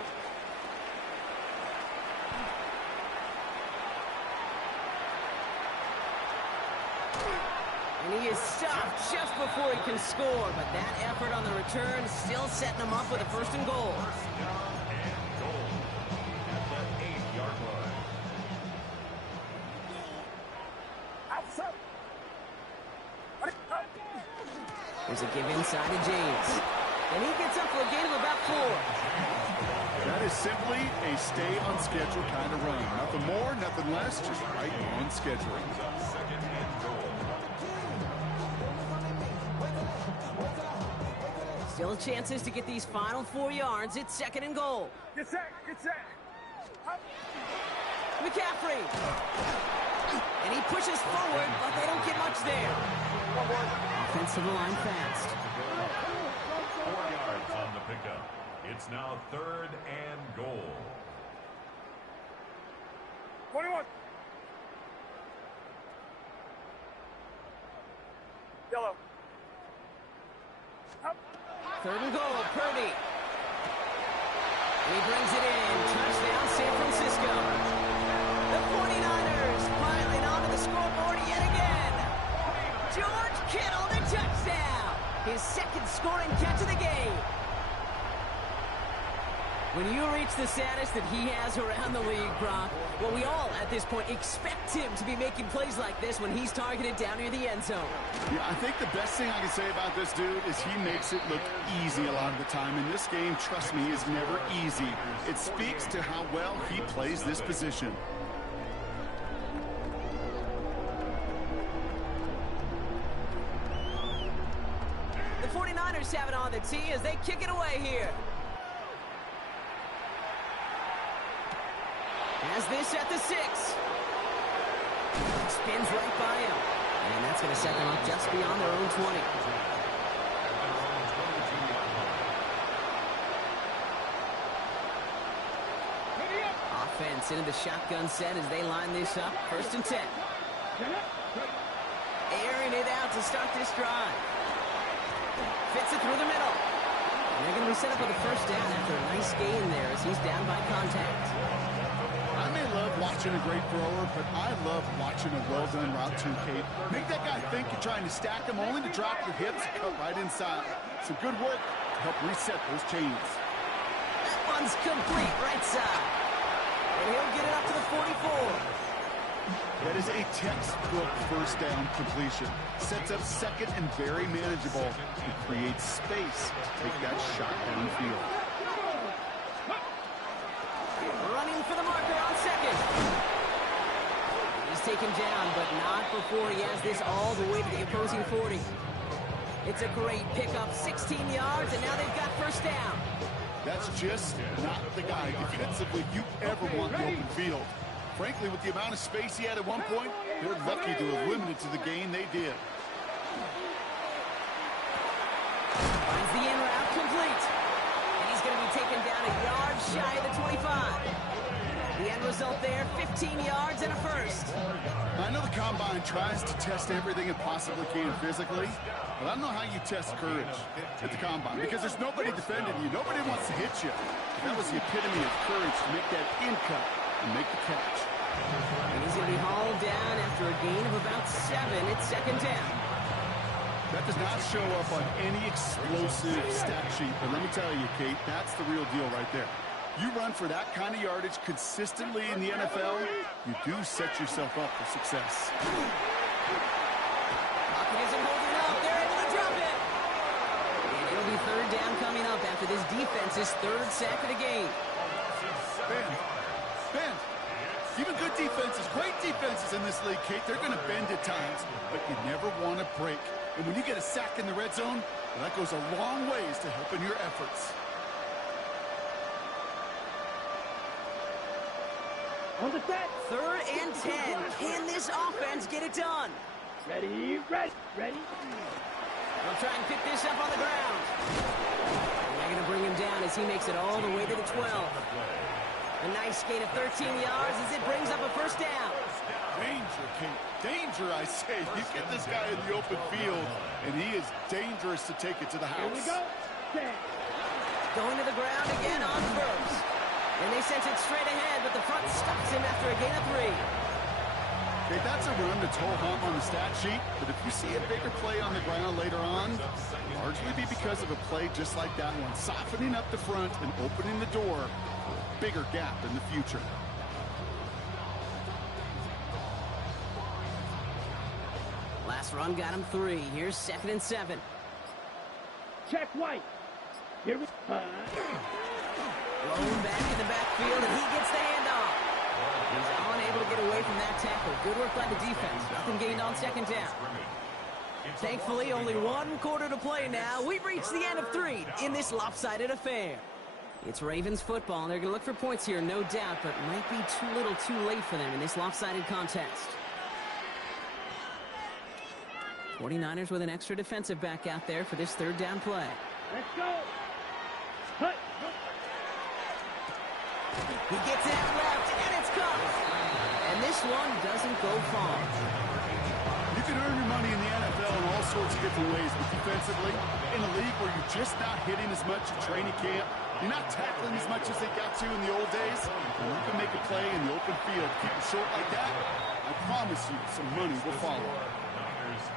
And he is stopped just before he can score, but that effort on the return still setting him up with a first and goal. First down and goal at the 8-yard line. There's a give inside to James. And he gets up for a gain of about 4. That is simply a stay on schedule kind of run. Nothing more, nothing less, just right on schedule. Second and goal. Still chances to get these final 4 yards. It's second and goal. Get set, get set. McCaffrey. And he pushes forward, but they don't get much there. Offensive line fast. 4 yards on the pickup. It's now third and goal. 21. Yellow. Third and goal, Purdy. And he brings it in. Touchdown, San Francisco. The 49ers piling onto the scoreboard yet again. George Kittle, the touchdown. His second scoring catch of the game. When you reach the status that he has around the league, Brock, well, we all, at this point, expect him to be making plays like this when he's targeted down near the end zone. Yeah, I think the best thing I can say about this dude is he makes it look easy a lot of the time. And this game, trust me, is never easy. It speaks to how well he plays this position. The 49ers have it on the tee as they kick it away here. Has this at the 6. Spins right by him. And that's going to set them up just beyond their own 20. Offense into the shotgun set as they line this up. First and 10. Airing it out to start this drive. Fits it through the middle. And they're going to be set up with a first down after a nice gain there as he's down by contact. I may love watching watching a great thrower, but I love watching a well-done route too, Kate. Make that guy think you're trying to stack him, only to drop your hips and cut right inside. Some good work to help reset those chains. That one's complete right side. And he'll get it up to the 44. That is a textbook first down completion. Sets up second and very manageable. It creates space to take that shot downfield. Running for the marker on second. He's taken down, but not before he has this all the way to the opposing 40. It's a great pickup, 16 yards, and now they've got first down. That's just not the guy defensively you ever want in the open field. Frankly, with the amount of space he had at one point, they're lucky to have limited to the gain they did. Finds the in route complete. And he's going to be taken down a yard shy of the 25. The end result there, 15 yards and a first. I know the Combine tries to test everything it possibly can physically, but I don't know how you test courage at the Combine, because there's nobody defending you. Nobody wants to hit you. That was the epitome of courage to make that in cut and make the catch. And he's going to be hauled down after a gain of about 7. It's second down. That does not show up on any explosive stat sheet, but let me tell you, Kate, that's the real deal right there. You run for that kind of yardage consistently in the NFL, you do set yourself up for success. Pocket isn't holding up. They're able to drop it. And it'll be third down coming up after this defense's third sack of the game. Bend. Even good defenses, great defenses in this league, Kate, they're going to bend at times, but you never want to break. And when you get a sack in the red zone, well, that goes a long ways to helping your efforts. On the set. Third and 10. Can this offense get it done? Ready. They'll try and pick this up on the ground. They're going to bring him down as he makes it all the way to the 12. A nice gain of 13 yards as it brings up a first down. Danger, Kate. Danger, I say. You get this guy in the open field, and he is dangerous to take it to the house. Here we go. Set. Going to the ground again on first. And they sent it straight ahead, but the front stops him after a gain of 3. Okay, that's a run that's ho-hum on the stat sheet, but if you see a bigger play on the ground later on, largely be because of a play just like that one, softening up the front and opening the door for a bigger gap in the future. Last run got him 3. Here's second and 7. Check White. Here we go. Thrown back in the backfield, and he gets the handoff. He's unable to get away from that tackle. Good work by the defense. Nothing gained on second down. Thankfully, only 1 quarter to play now. We've reached the end of 3 in this lopsided affair. It's Ravens football, and they're going to look for points here, no doubt, but might be too little too late for them in this lopsided contest. 49ers with an extra defensive back out there for this third down play. Let's go. Hut. He gets it out left, and it's caught. And this one doesn't go far. You can earn your money in the NFL in all sorts of different ways, but defensively, in a league where you're just not hitting as much at training camp, you're not tackling as much as they got to in the old days, and you can make a play in the open field. Keep it short like that, I promise you some money will follow.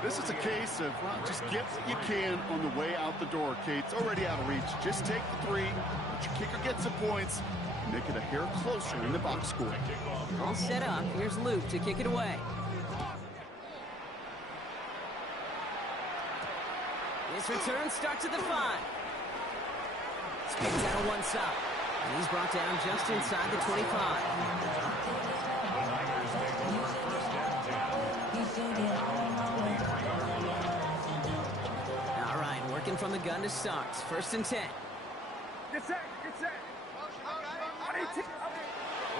This is a case of, well, just get what you can on the way out the door, Kate. It's already out of reach. Just take the 3, let your kicker get some points, and make it a hair closer in the box score. All set up. Here's Luke to kick it away. This return starts at the 5. Spins out of one side. And he's brought down just inside the 25. All right, working from the gun to start. First and 10. Get set.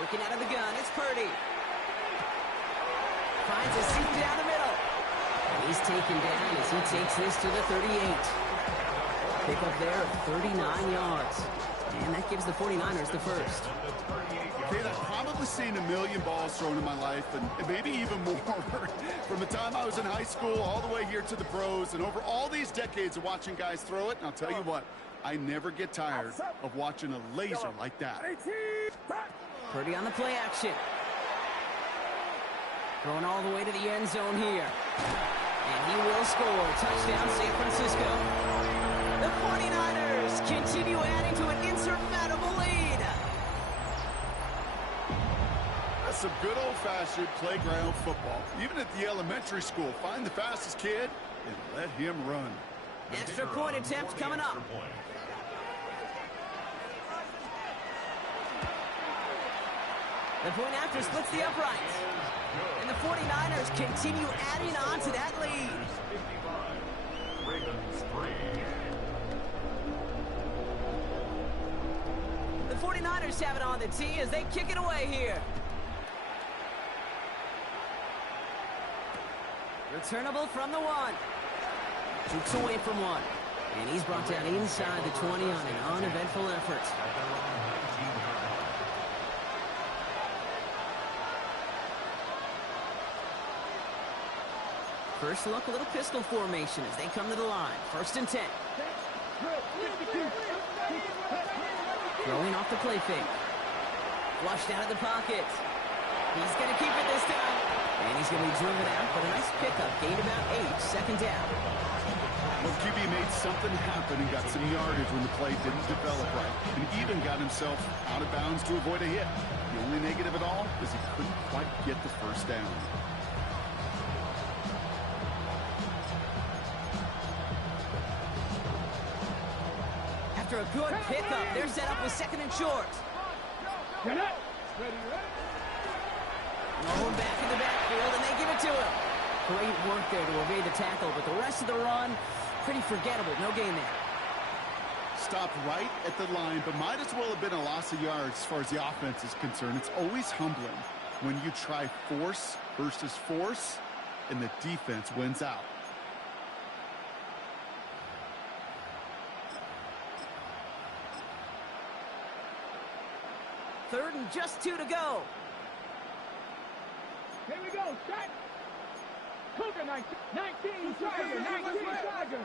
Working out of the gun, it's Purdy. Finds a seam down the middle. And he's taken down as he takes this to the 38. Pick up there of 39 yards. And that gives the 49ers the first. Kate, I've probably seen a million balls thrown in my life, and maybe even more. From the time I was in high school all the way here to the pros, and over all these decades of watching guys throw it, and I'll tell you what, I never get tired of watching a laser like that. Purdy on the play action. Throwing all the way to the end zone here. And he will score. Touchdown, San Francisco. The 49ers continue adding to an insurmountable lead. That's some good old-fashioned playground football. Even at the elementary school, find the fastest kid and let him run. Extra point attempt coming up. The point after splits the uprights. And the 49ers continue adding on to that lead. Ravens 3. The 49ers have it on the tee as they kick it away here. Returnable from the 1. Jukes away from 1. And he's brought down inside the 20 on an uneventful effort. First look, a little pistol formation as they come to the line. 1st and 10. Throwing off the play fake. Flushed out of the pocket. He's going to keep it this time. And he's going to be driven out, but a nice pickup. Gained about 8, 2nd down. Well, QB made something happen and got some yardage when the play didn't develop right. And even got himself out of bounds to avoid a hit. The only negative at all is he couldn't quite get the 1st down. After a good pickup, they're set up with 2nd and short. Going back in the backfield, and they give it to him. Great work there to evade the tackle, but the rest of the run, pretty forgettable. No gain there. Stopped right at the line, but might as well have been a loss of yards as far as the offense is concerned. It's always humbling when you try force versus force, and the defense wins out. Third and just 2 to go. Here we go, shot. Cougar 19, Tiger, 19, Tiger.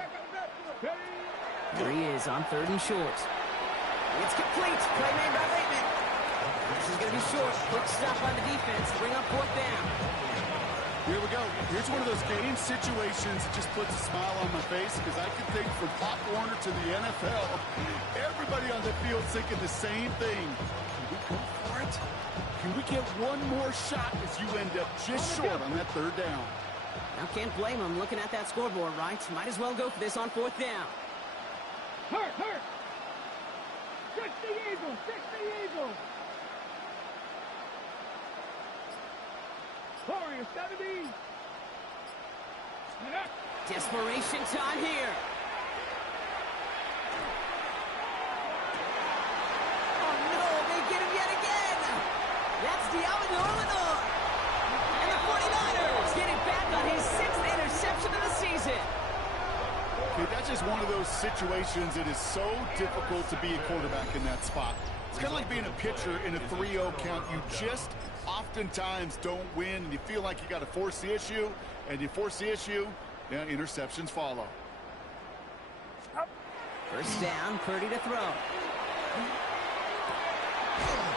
Here he is on 3rd and short. It's complete. Play made by Bateman. This is going to be short. Quick stop on the defense. Bring up 4th down. Here we go. Here's one of those game situations that just puts a smile on my face because I can think from Pop Warner to the NFL, everybody on the field thinking the same thing. Can we go for it? Can we get one more shot as you end up just short on that 3rd down? Now can't blame him looking at that scoreboard, right? Might as well go for this on 4th down. Hurt. 60 Eagles, 60 Eagles. Warrior 70. Desperation time here. Oh no, they get him yet again. That's Diallo Lenore. And the 49ers get it back on his 6th interception of the season. Okay, that's just one of those situations that is so difficult to be a quarterback in that spot. It's kind of like being a pitcher in a 3-0 count. You just oftentimes don't win, and you feel like you got to force the issue, and you force the issue, yeah, interceptions follow. 1st down, Purdy to throw.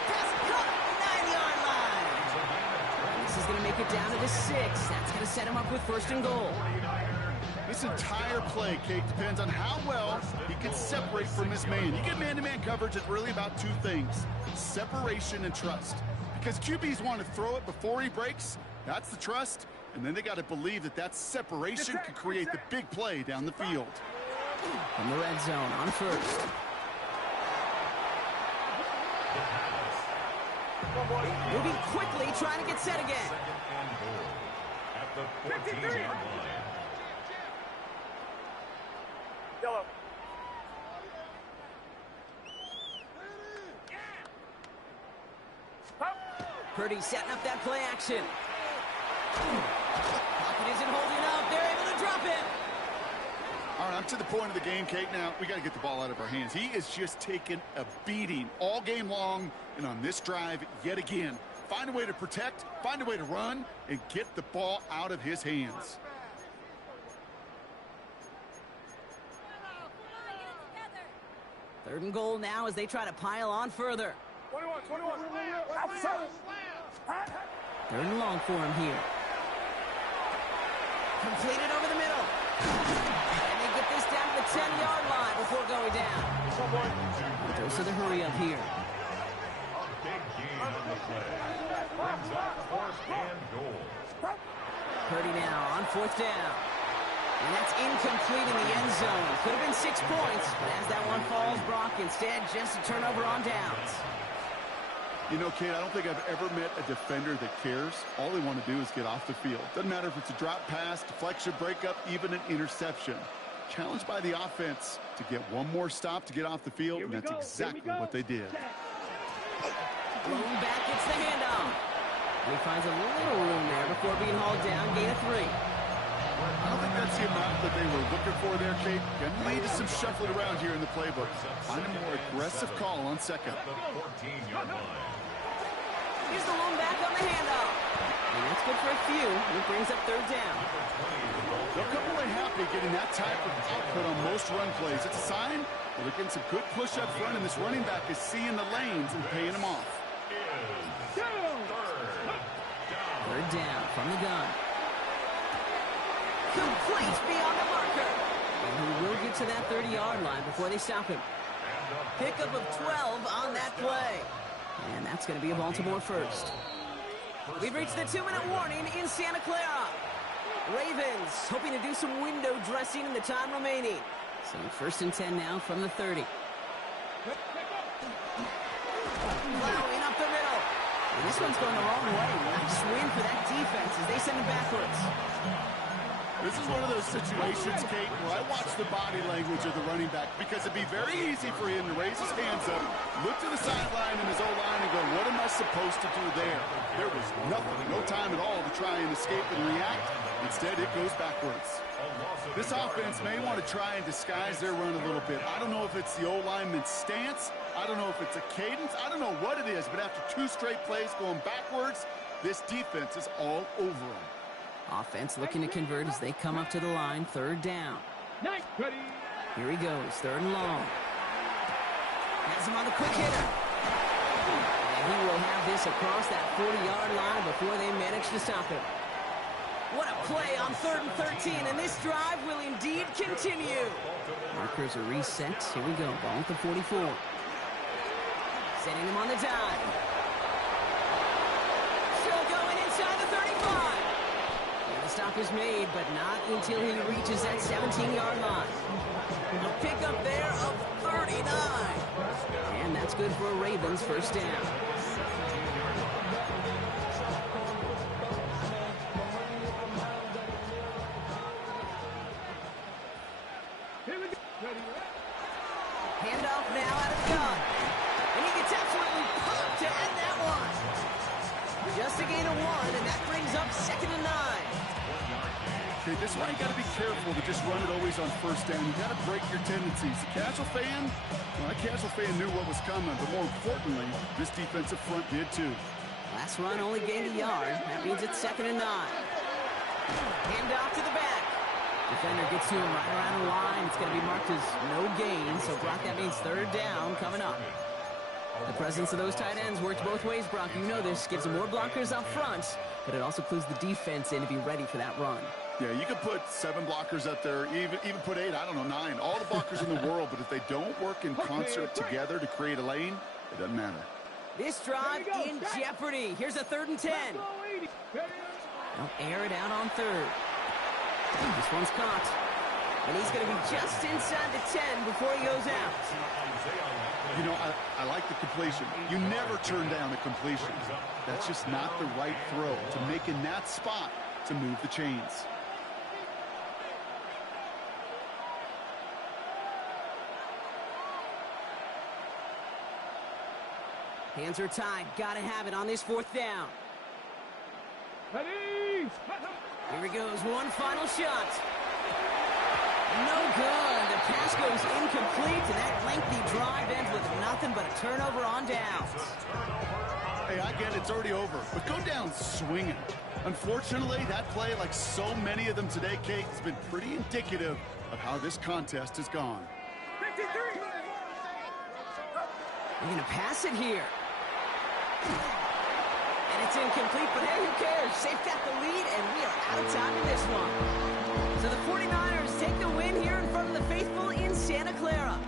Pass caught at the 9-yard line. This is going to make it down to the 6. That's going to set him up with 1st and goal. This entire play, Kate, depends on how well he can separate from his man. You get man-to-man coverage, it's really about 2 things, separation and trust. Because QBs want to throw it before he breaks, that's the trust, and then they got to believe that that separation can create the big play down the field. From the red zone on 1st. Moving quickly, trying to get set again. 2nd and goal at the 14-yard line. Yellow. Purdy setting up that play action. Pocket isn't holding up. They're able to drop it. All right, I'm to the point of the game, Kate. Now, we got to get the ball out of our hands. He is just taking a beating all game long, and on this drive, yet again. Find a way to protect, find a way to run, and get the ball out of his hands. Third and goal now as they try to pile on further. 21. 3rd and long for him here. Completed over the middle. And they get this down to the 10-yard line before going down. Dose of the hurry up here. A big gain on the play. Brings up 4th and goal. Purdy now on 4th down. And that's incomplete in the end zone. Could have been 6 points, but as that one falls, Brock, instead just a turnover on downs. You know, Kate, I don't think I've ever met a defender that cares. All they want to do is get off the field. Doesn't matter if it's a drop pass, deflection, breakup, even an interception. Challenged by the offense to get one more stop to get off the field, and that's exactly what they did. Blown back gets the handoff. And he finds a little room there before being hauled down, gain of 3. I don't think that's the amount that they were looking for there, Kate. Gonna lead to some shuffling around here in the playbook. Find a more aggressive call on second. The 14-yard line. Here's the lone back on the handoff. And that's good for a few. It brings up 3rd down. They'll come away happy getting that type of output on most run plays. It's a sign that they're getting some good push up front, and this running back is seeing the lanes and paying them off. 3rd down from the gun. Complete beyond the marker. And he will get to that 30-yard line before they stop him. Pickup of 12 on that play. And that's going to be a Baltimore first. We've reached the 2-minute warning in Santa Clara. Ravens hoping to do some window dressing in the time remaining. So 1st and 10 now from the 30. Plowing up the middle. And this one's going the wrong way. Nice win for that defense as they send it backwards. This is one of those situations, Kate, where I watch the body language of the running back because it'd be very easy for him to raise his hands up, look to the sideline and his O-line and go, what am I supposed to do there? There was nothing, no time at all to try and escape and react. Instead, it goes backwards. This offense may want to try and disguise their run a little bit. I don't know if it's the O-lineman's stance. I don't know if it's a cadence. I don't know what it is, but after 2 straight plays going backwards, this defense is all over them. Offense looking to convert as they come up to the line. 3rd down. Here he goes. 3rd and long. Has him on the quick hitter. And he will have this across that 40-yard line before they manage to stop him. What a play on 3rd and 13, and this drive will indeed continue. Markers are reset. Here we go. Ball at the 44. Setting him on the dime. Still going inside the 35. The stop is made, but not until he reaches that 17-yard line. A pickup there of 39. And that's good for a Ravens 1st down. Handoff now out of the gun. And he gets absolutely pumped to end that one. Just a gain of 1, and that brings up 2nd and 9. Okay, this is why you got to be careful to just run it always on 1st down. You got to break your tendencies. The casual fan, well, that casual fan knew what was coming, but more importantly, this defensive front did too. Last run only gained a yard. That means it's 2nd and 9. Hand off to the back. Defender gets to him right around the line. It's going to be marked as no gain, so Brock, that means 3rd down coming up. The presence of those tight ends works both ways, Brock. You know this. Gives them more blockers up front, but it also clues the defense in to be ready for that run. Yeah, you could put 7 blockers up there, even put 8, I don't know, 9. All the blockers in the world, but if they don't work in concert together to create a lane, it doesn't matter. This drive in jeopardy. Here's a 3rd and 10. They'll air it out on 3rd. This one's caught. And he's going to be just inside the 10 before he goes out. You know, I like the completion. You never turn down a completion. That's just not the right throw to make in that spot to move the chains. Hands are tied. Got to have it on this 4th down. Here he goes. One final shot. No good. The pass goes incomplete, and that lengthy drive ends with nothing but a turnover on downs. Hey, I get it. It's already over. But go down swinging. Unfortunately, that play, like so many of them today, Kate, has been pretty indicative of how this contest has gone. They're going to pass it here. And it's incomplete, but hey, who cares? They've got the lead, and we are out of time in this one. faithful in Santa Clara.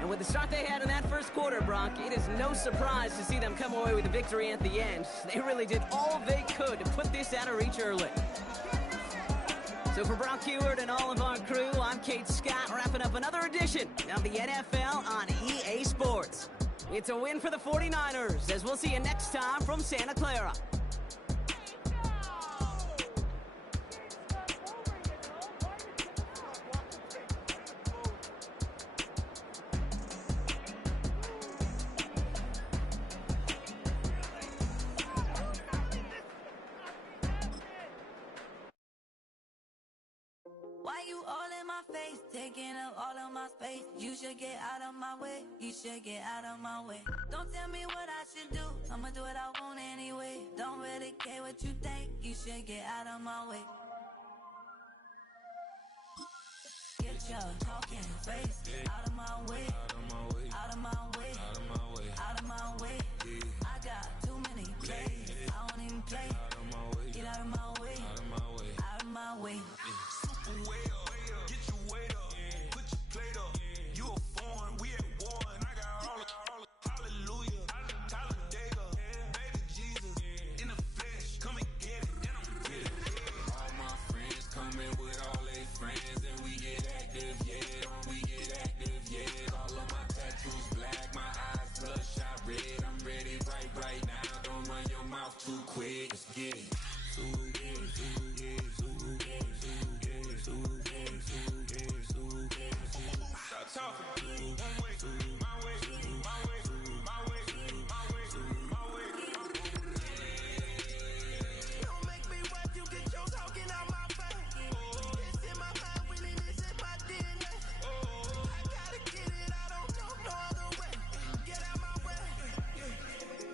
And with the start they had in that first quarter, Brock, it is no surprise to see them come away with a victory at the end. They really did all they could to put this out of reach early. So for Brock Huard and all of our crew, I'm Kate Scott, wrapping up another edition of the NFL on EA Sports. It's a win for the 49ers, as we'll see you next time from Santa Clara. Why you all in my face, taking up all of my space? You should get out of my way, you should get out of my way. Don't tell me what I should do, I'ma do what I want anyway. Don't really care what you think, you should get out of my way. Get your talking face out of my way, out of my way, out of my way, out of my way. I got too many plays, I don't even play. Get out of my way, out of my way, out of my way. Way up, get your weight up, put your plate up. You a foreign, we at war, and I got all the hallelujah, Talladega, baby Jesus, in the flesh, come and get it, and I'm with it. All my friends coming with all their friends, and we get active, yeah, we get active, yeah. All of my tattoos black, my eyes bloodshot red. I'm ready right now, don't run your mouth too quick, let's get it. Stop talking. One way, my way, my way, my way, my way, my way. Don't make me watch you get your talking out my face. It's in my mind, really, this is my DNA. I gotta get it, I don't know no other way. Get out my way.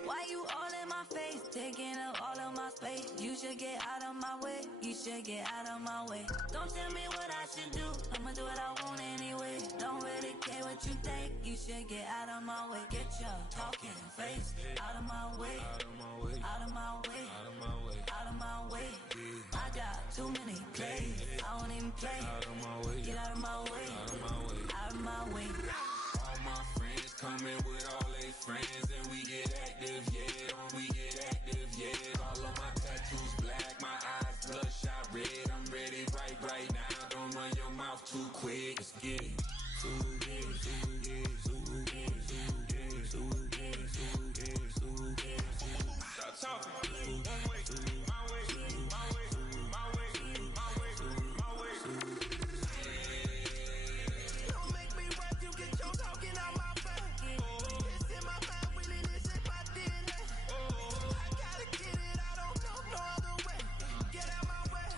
Why you all in my face, taking up all of my space? You should get out of my way, you should get out of my way. Don't tell me what I should do, I'ma do what I want anyway. Don't really care what you think, you should get out of my way. Get your talking face out of my way, out of my way, out of my way, out of my way, out of my way. I got too many plays, I don't even play. Out of my way, get out of my way, out of my way, out of my way. All my friends coming with all their friends, and we get active, yeah, we get active, yeah. All of my tattoos black, my eyes bloodshot red. I'm ready right now, don't run your mouth too quick, let's get it. Stop talking. One way, my way, my way, my way, my way, my way. Don't make me watch you get your talking out my face. It's in my mind, really, this is my DNA. I gotta get it, I don't know no other way. Get out my way.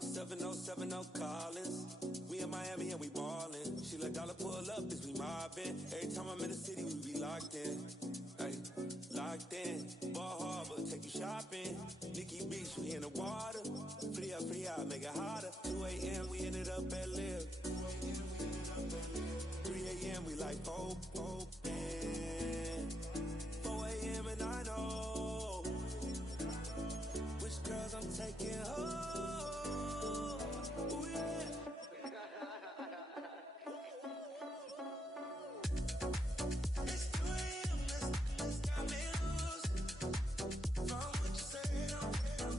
7070 Collins. We in Miami and we ballin'. She let dollar pull up, cause we mobbin'. Every time I'm in the city, we be locked in. Ay, locked in. Ball Harbor, take you shopping. Nikki Beach, we in the water. Free out, make it hotter. 2 a.m., we ended up at Live. 3 a.m., we like open. 4 a.m. and I know which girls I'm taking home. Ooh, yeah. It's 2 a.m., let's got me loose. From what you said, I'm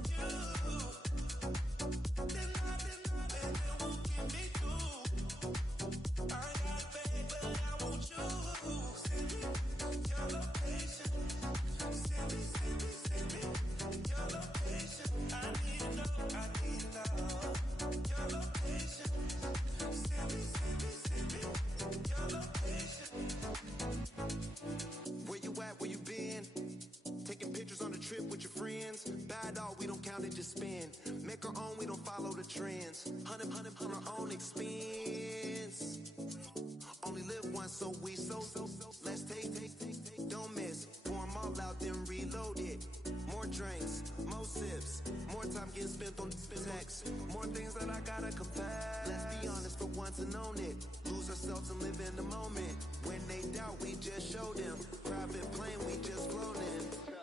you. Then it won't get me through. I got a bag, but I want you. Send me your location. Send me your location. I need to know. Your location. Send me your location. Where you at, where you been? Taking pictures on the trip with your friends. Bad dog, we don't count it, just spend. Make our own, we don't follow the trends. 100 on our own expense. Only live once, so we so. Let's take. Don't miss. Pour 'em all out, then reload it. More drinks, more sips. More time getting spent on text. More things that I gotta confess. Let's be honest for once. once and own it. Lose ourselves and live in the moment. When they doubt, we just show them. Private plane, we just flown in.